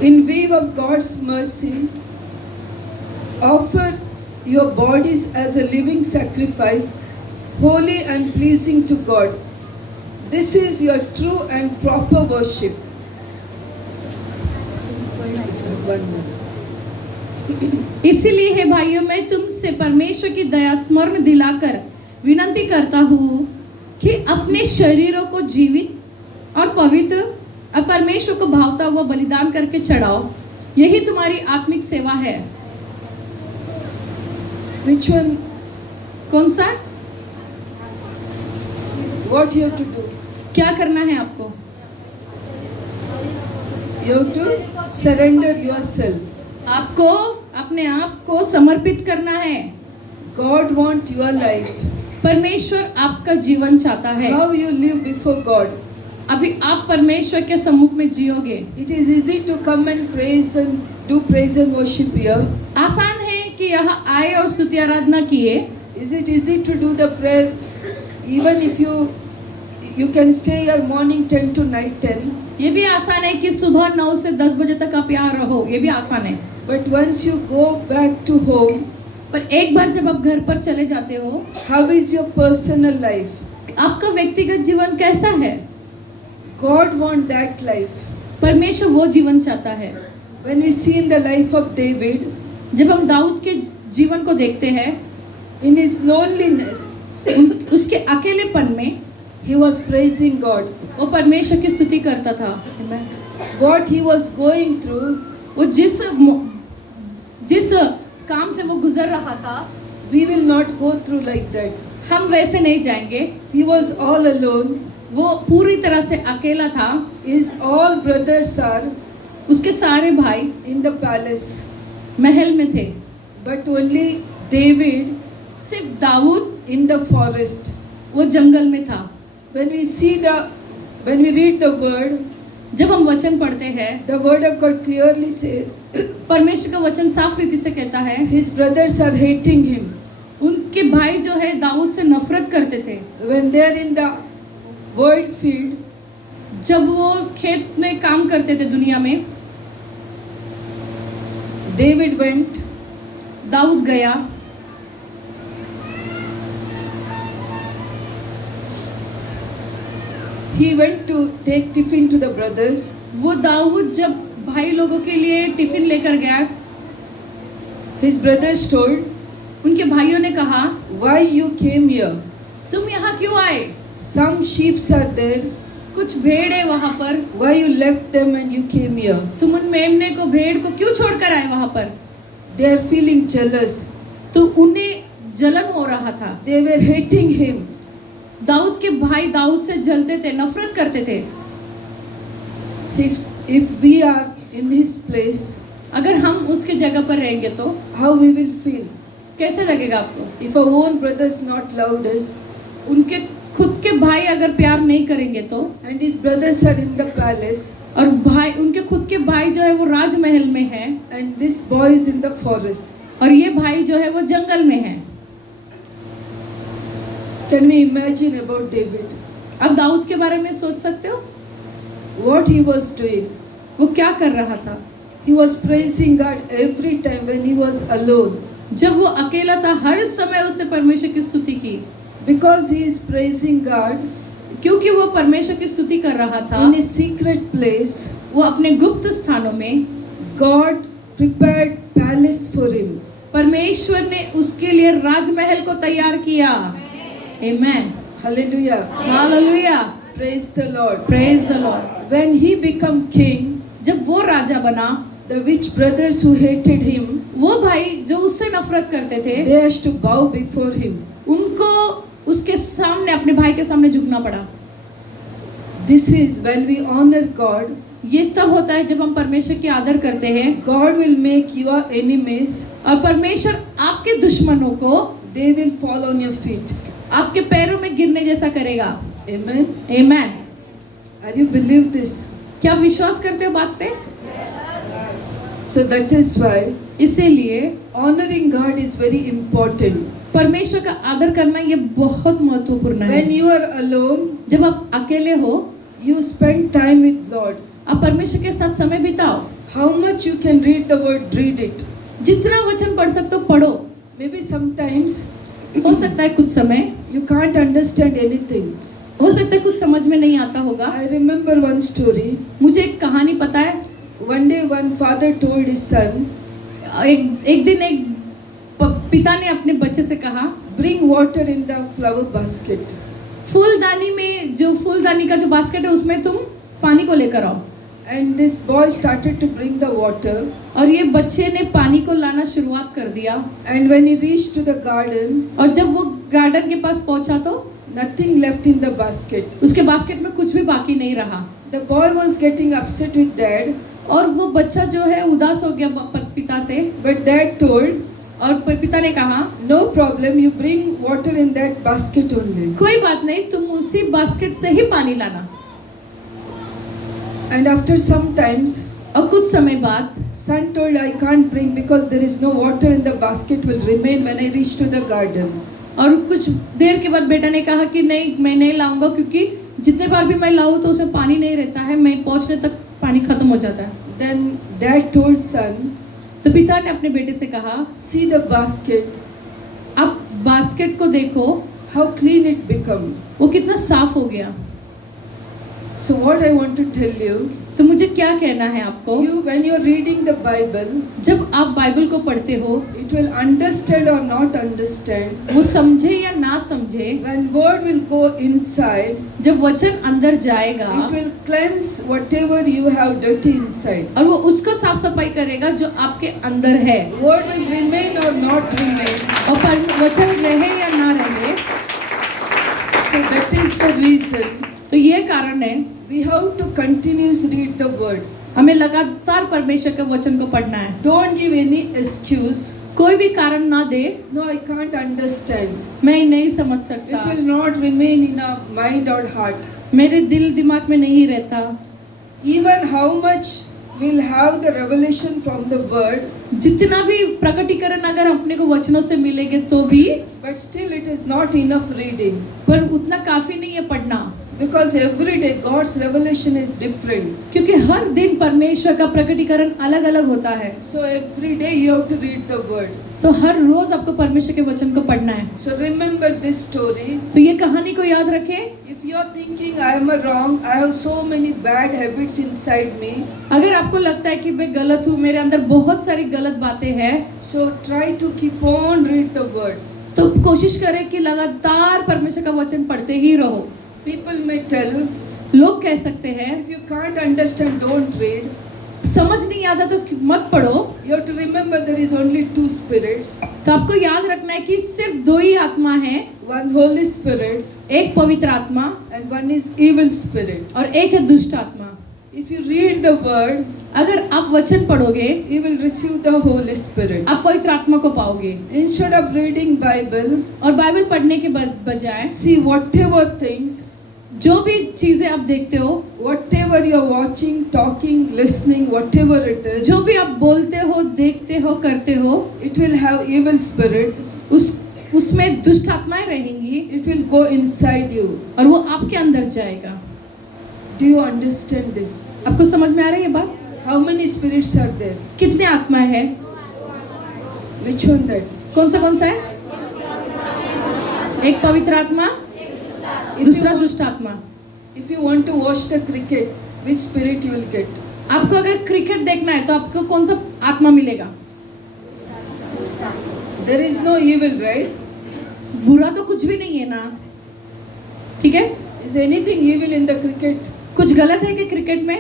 in view of God's mercy, offer your bodies as a living sacrifice, holy and pleasing to God. This is your true and proper worship. One minute. इसीलिए हे भाइयों, मैं तुमसे परमेश्वर की दया स्मरण दिलाकर विनती करता हूँ कि अपने शरीरों को जीवित और पवित्र और परमेश्वर को भावता हुआ बलिदान करके चढ़ाओ, यही तुम्हारी आत्मिक सेवा है। Which one? कौन सा? What you have to do? क्या करना है आपको? You have to surrender yourself. आपको अपने आप को समर्पित करना है। God wants your life. परमेश्वर आपका जीवन चाहता है। How you live before God. अभी आप परमेश्वर के सम्मुख में जियोगे। It is easy to come and praise and do praise and worship here. आसान है कि यहाँ आए और स्तुति आराधना किए। Is it easy to do the prayer even if you can stay here morning 10 to night 10? ये भी आसान है कि सुबह 9 से 10 बजे तक आप यहाँ रहो, ये भी आसान है। But once you go back to home, पर एक बार जब आप घर पर चले जाते हो, how is your personal life? आपका व्यक्तिगत जीवन कैसा है? God wants that life. परमेश्वर वो जीवन चाहता है। When we see in the life of David, जब हम दाऊद के जीवन को देखते हैं, in his loneliness, उसके अकेलेपन में he was praising God. वो परमेश्वर की स्तुति करता था। What he was going through, वो जिस काम से वो गुजर रहा था, we will not go through like that. हम वैसे नहीं जाएंगे। He was all alone. वो पूरी तरह से अकेला था। His all brothers are उसके सारे भाई in the palace, महल में थे, but only David सिर्फ दाऊद in the forest. वो जंगल में था। When we read the word, जब हम वचन पढ़ते हैं, the word of God clearly says, परमेश्वर का वचन साफ रीति से कहता है, his brothers are hating him. उनके भाई जो है दाऊद से नफरत करते थे। When they are in the world field, जब वो खेत में काम करते थे दुनिया में, David went, दाऊद गया, he went to take tiffin to the brothers. वो दाऊद जब भाई लोगों के लिए टिफिन लेकर गया, His brothers told, उनके भाइयों ने कहा, why you came here? तुम यहाँ क्यों आए? Some sheep are there. कुछ भेड़ है वहाँ पर, Why you left them and you came here? तुम उन मेमने को भेड़ को क्यों छोड़कर आए वहाँ पर? They are feeling jealous. तो उन्हें जलन हो रहा था। They were hating him. Dawood के भाई दाऊद से जलते थे, नफरत करते थे। If we are in his place, अगर हम उसके जगह पर रहेंगे तो how we will feel? कैसे लगेगा आपको? If our own brothers not loved us, उनके खुद के भाई अगर प्यार नहीं करेंगे तो, and his brothers are in the palace, और भाई उनके खुद के भाई जो है वो राजमहल में है, and this boy is in the forest. और ये भाई जो है वो जंगल में है। Can we imagine about David? अब दाऊद के बारे में सोच सकते हो What he was doing? वो क्या कर रहा था? He was praising God every time when he was alone. जब वो अकेला था हर समय उसने परमेश्वर की स्तुति की, Because he is praising God क्योंकि वो परमेश्वर की स्तुति कर रहा था। in his secret place, वो अपने गुप्त स्थानों में God prepared palace for him. परमेश्वर ने उसके लिए राजमहल को तैयार किया। आमेन, Hallelujah. Hallelujah, Praise the Lord. Praise the Lord. When he became king, जब वो राजा बना, the witch brothers who hated him, वो भाई जो उससे नफरत करते थे, they had to bow before him. उनको उसके सामने, अपने भाई के सामने झुकना पड़ा। This is when we honor God. ये तब होता है जब हम परमेश्वर की आदर करते हैं, God will make your enemies, और परमेश्वर आपके दुश्मनों को they will fall on your feet. आपके पैरों में गिरने जैसा करेगा। Amen. Amen. Are you believe this? क्या विश्वास करते हो बात पे? So that is why इसीलिए honoring God is very important. परमेश्वर का आदर करना ये बहुत महत्वपूर्ण है। When you are alone, जब आप अकेले हो, you spend time with Lord. आप परमेश्वर के साथ समय बिताओ। How much you can read the word, read it. जितना वचन पढ़ सकते हो पढ़ो। Maybe sometimes हो सकता है कुछ समय, you can't understand anything. हो सकता है कुछ समझ में नहीं आता होगा। I remember one story. मुझे एक कहानी पता है। One day one father told his son, एक दिन एक पिता ने अपने बच्चे से कहा, bring water in the flower basket. फूलदानी में, जो फूलदानी का जो बास्केट है उसमें तुम पानी को लेकर आओ। And this boy started to bring the water. और ये बच्चे ने पानी को लाना शुरुआत कर दिया। And when he reached to the garden, और जब वो गार्डन के पास पहुंचा तो nothing left in the basket. उसके बास्केट में कुछ भी बाकी नहीं रहा। The boy was getting upset with dad, और वो बच्चा जो है उदास हो गया पिता से। but dad told, और पिता ने कहा, no problem, you bring water in that basket only. कोई बात नहीं, तुम उसी बास्केट से ही पानी लाना। And after some times, और कुछ समय बाद son told, I can't bring because there is no water in the basket will remain when I reach to the garden. और कुछ देर के बाद बेटा ने कहा कि नहीं, मैं नहीं लाऊंगा, क्योंकि जितने बार भी मैं लाऊं तो उसमें पानी नहीं रहता है, मैं पहुंचने तक पानी खत्म हो जाता है। Then dad told son, तो पिता ने अपने बेटे से कहा, see the basket, आप बास्केट को देखो, how clean it become. वो कितना साफ हो गया। So what I want to tell you, तो मुझे क्या कहना है आपको, you when you are reading the Bible, जब आप बाइबल को पढ़ते हो, it will understand or not understand. वो समझे या ना समझे, When word will go inside, जब वचन अंदर जाएगा, it will cleanse whatever you have dirty inside. और वो उसको साफ सफाई करेगा जो आपके अंदर है। Word will remain or not remain. और वचन रहे या ना रहे, So that is the reason तो ये कारण है we have to continuously read the word. हमें लगातार परमेश्वर के वचन को पढ़ना है। Don't give any excuse. कोई भी कारण ना दे, No, I can't understand. मैं नहीं समझ It सकता, will not remain in our mind or heart. मेरे दिल दिमाग में नहीं रहता। Even how much we'll have the revelation from the word, जितना भी प्रकटीकरण अगर अपने को वचनों से मिलेंगे तो भी, but still it is not enough reading. पर उतना काफी नहीं है पढ़ना, Because every day God's revelation is different. क्योंकि हर दिन परमेश्वर का प्रकटीकरण अलग अलग होता है। So every day you have to read the word. तो हर रोज आपको परमेश्वर के वचन को पढ़ना है। So remember this story. तो ये कहानी को याद रखें। If you are thinking I am a wrong, I have so many bad habits inside me. अगर आपको लगता है कि मैं गलत हूँ, मेरे अंदर बहुत सारी गलत बातें हैं, So try to keep on read the word. तो कोशिश करें कि लगातार परमेश्वर का वचन पढ़ते ही रहो। People may tell, लोग कह सकते हैं, if you can't understand, don't read. समझ नहीं आता तो मत पढ़ो। You have to remember there is only two spirits. तो आपको याद रखना है कि सिर्फ दो ही आत्मा है, One Holy Spirit एक पवित्र आत्मा and one is evil spirit. और एक है दुष्ट आत्मा। If you read the word, अगर आप वचन पढ़ोगे, you will receive the Holy Spirit. आप पवित्र आत्मा को पाओगे। Instead of reading Bible, और बाइबल पढ़ने के बजाय see whatever things, जो भी चीजें आप देखते हो, whatever you are watching, talking, listening, whatever it is, जो भी आप बोलते हो, देखते हो, करते हो, it will have evil spirit. उसमें दुष्ट आत्माएं रहेंगी It will go inside you. और वो आपके अंदर जाएगा। Do you understand this? आपको समझ में आ रही है ये बात? How many spirits are there? कितने आत्माएं हैं? Which one that? कौन सा है? एक पवित्र आत्मा, दूसरा दुष्ट आत्मा। If you want to watch the cricket, which spirit you will get? आपको अगर क्रिकेट देखना है तो आपको कौन सा आत्मा मिलेगा? There is no evil, right? बुरा तो कुछ भी नहीं है ना, ठीक है? Is anything evil in the cricket? कुछ गलत है कि क्रिकेट में?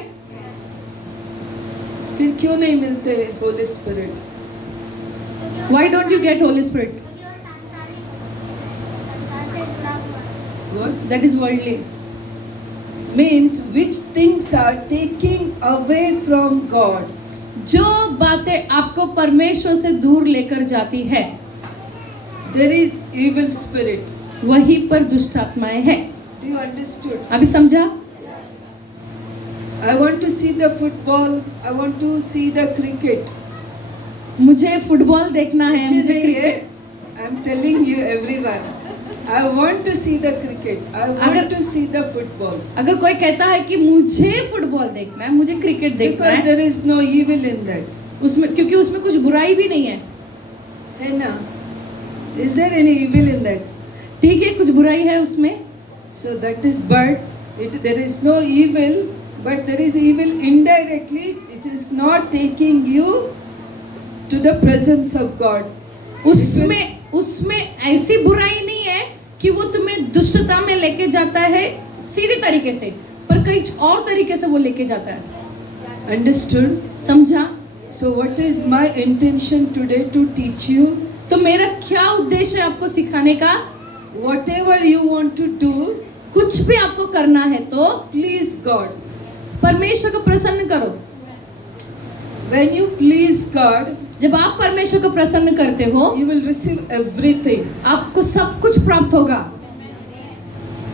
फिर क्यों नहीं मिलते Holi spirit? Why don't you get Holy Spirit? What? That is worldly. Means which things are taking away from God? जो बातें आपको परमेश्वर से दूर लेकर जाती है, There is evil spirit. वहीं पर दुष्ट आत्माएं हैं. Do you understood? अभी समझा? I want to see the football. I want to see the cricket. मुझे फुटबॉल देखना है, मुझे मुझे नहीं है. Cricket. I'm telling you everyone. I want to see the cricket. I want to see the football. अगर कोई कहता है कि मुझे फुटबॉल देखना है, मुझे क्रिकेट देखना Because है, there is no evil in that. उसमें क्योंकि उसमें कुछ बुराई भी नहीं है. है ना? Is there any evil in that? ठीक है, कुछ बुराई है उसमें. So that is, but there is no evil, but there is evil indirectly. It is not taking you to the presence of God. उसमें ऐसी बुराई नहीं है कि वो तुम्हें दुष्टता में लेके जाता है सीधे तरीके से, पर कई और तरीके से वो लेके जाता है. Understood? समझा? So what is my intention today to teach you? तो मेरा क्या उद्देश्य है आपको सिखाने का? Whatever you want to do, कुछ भी आपको करना है तो please God. परमेश्वर को प्रसन्न करो. When you please God, जब आप परमेश्वर को प्रसन्न करते हो, you will receive everything. आपको सब कुछ प्राप्त होगा.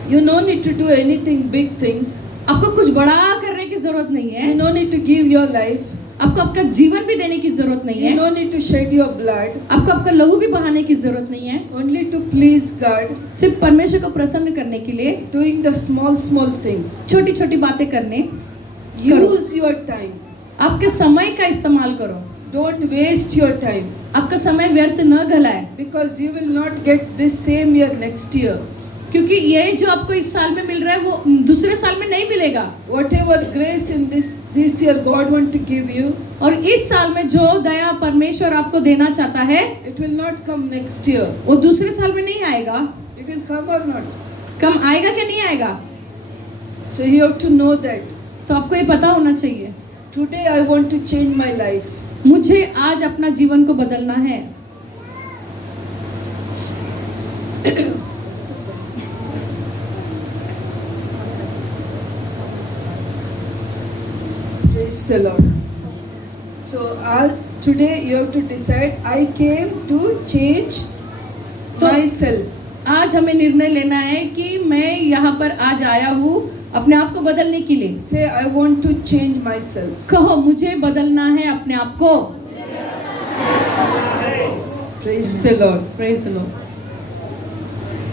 You no need to do anything big things. आपको कुछ बड़ा करने की जरूरत नहीं है. You no need to give your life. आपको आपका जीवन भी देने की जरूरत नहीं You है. no need to shed your blood. आपको आपका लहू भी बहाने की जरूरत नहीं है. Only to please God, सिर्फ परमेश्वर को प्रसन्न करने के लिए doing the small things. छोटी छोटी बातें करने. Use your time. आपके समय का इस्तेमाल करो. Don't waste your time. आपका समय व्यर्थ न गलाए, Because you will not get this same year next year. क्योंकि ये जो आपको इस साल में मिल रहा है वो दूसरे साल में नहीं मिलेगा. Whatever grace in this year God want to give you, और इस साल में जो दया परमेश्वर आपको देना चाहता है, it will not come next year. वो दूसरे साल में नहीं आएगा. It will come or not. कम आएगा कि नहीं आएगा? So you have to know that. तो आपको ये पता होना चाहिए. Today I want to change my life. मुझे आज अपना जीवन को बदलना है. Praise the Lord. So today you have to decide. I came to change myself. आज हमें निर्णय लेना है कि मैं यहाँ पर आज आया हूँ अपने आप को बदलने के लिए. Say, I want to change myself. कहो, मुझे बदलना है अपने आप को. Praise the Lord. Praise the Lord.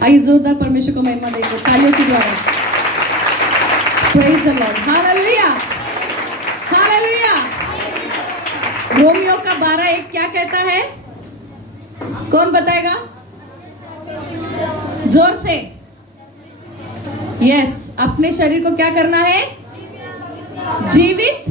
आइए जोरदार परमेश्वर को महिमा देंगे तालियों के द्वारा. Praise the Lord. Hallelujah, hallelujah. Romeo का 12:1 क्या कहता है? कौन बताएगा? जोर से. यस, अपने शरीर को क्या करना है? जीवित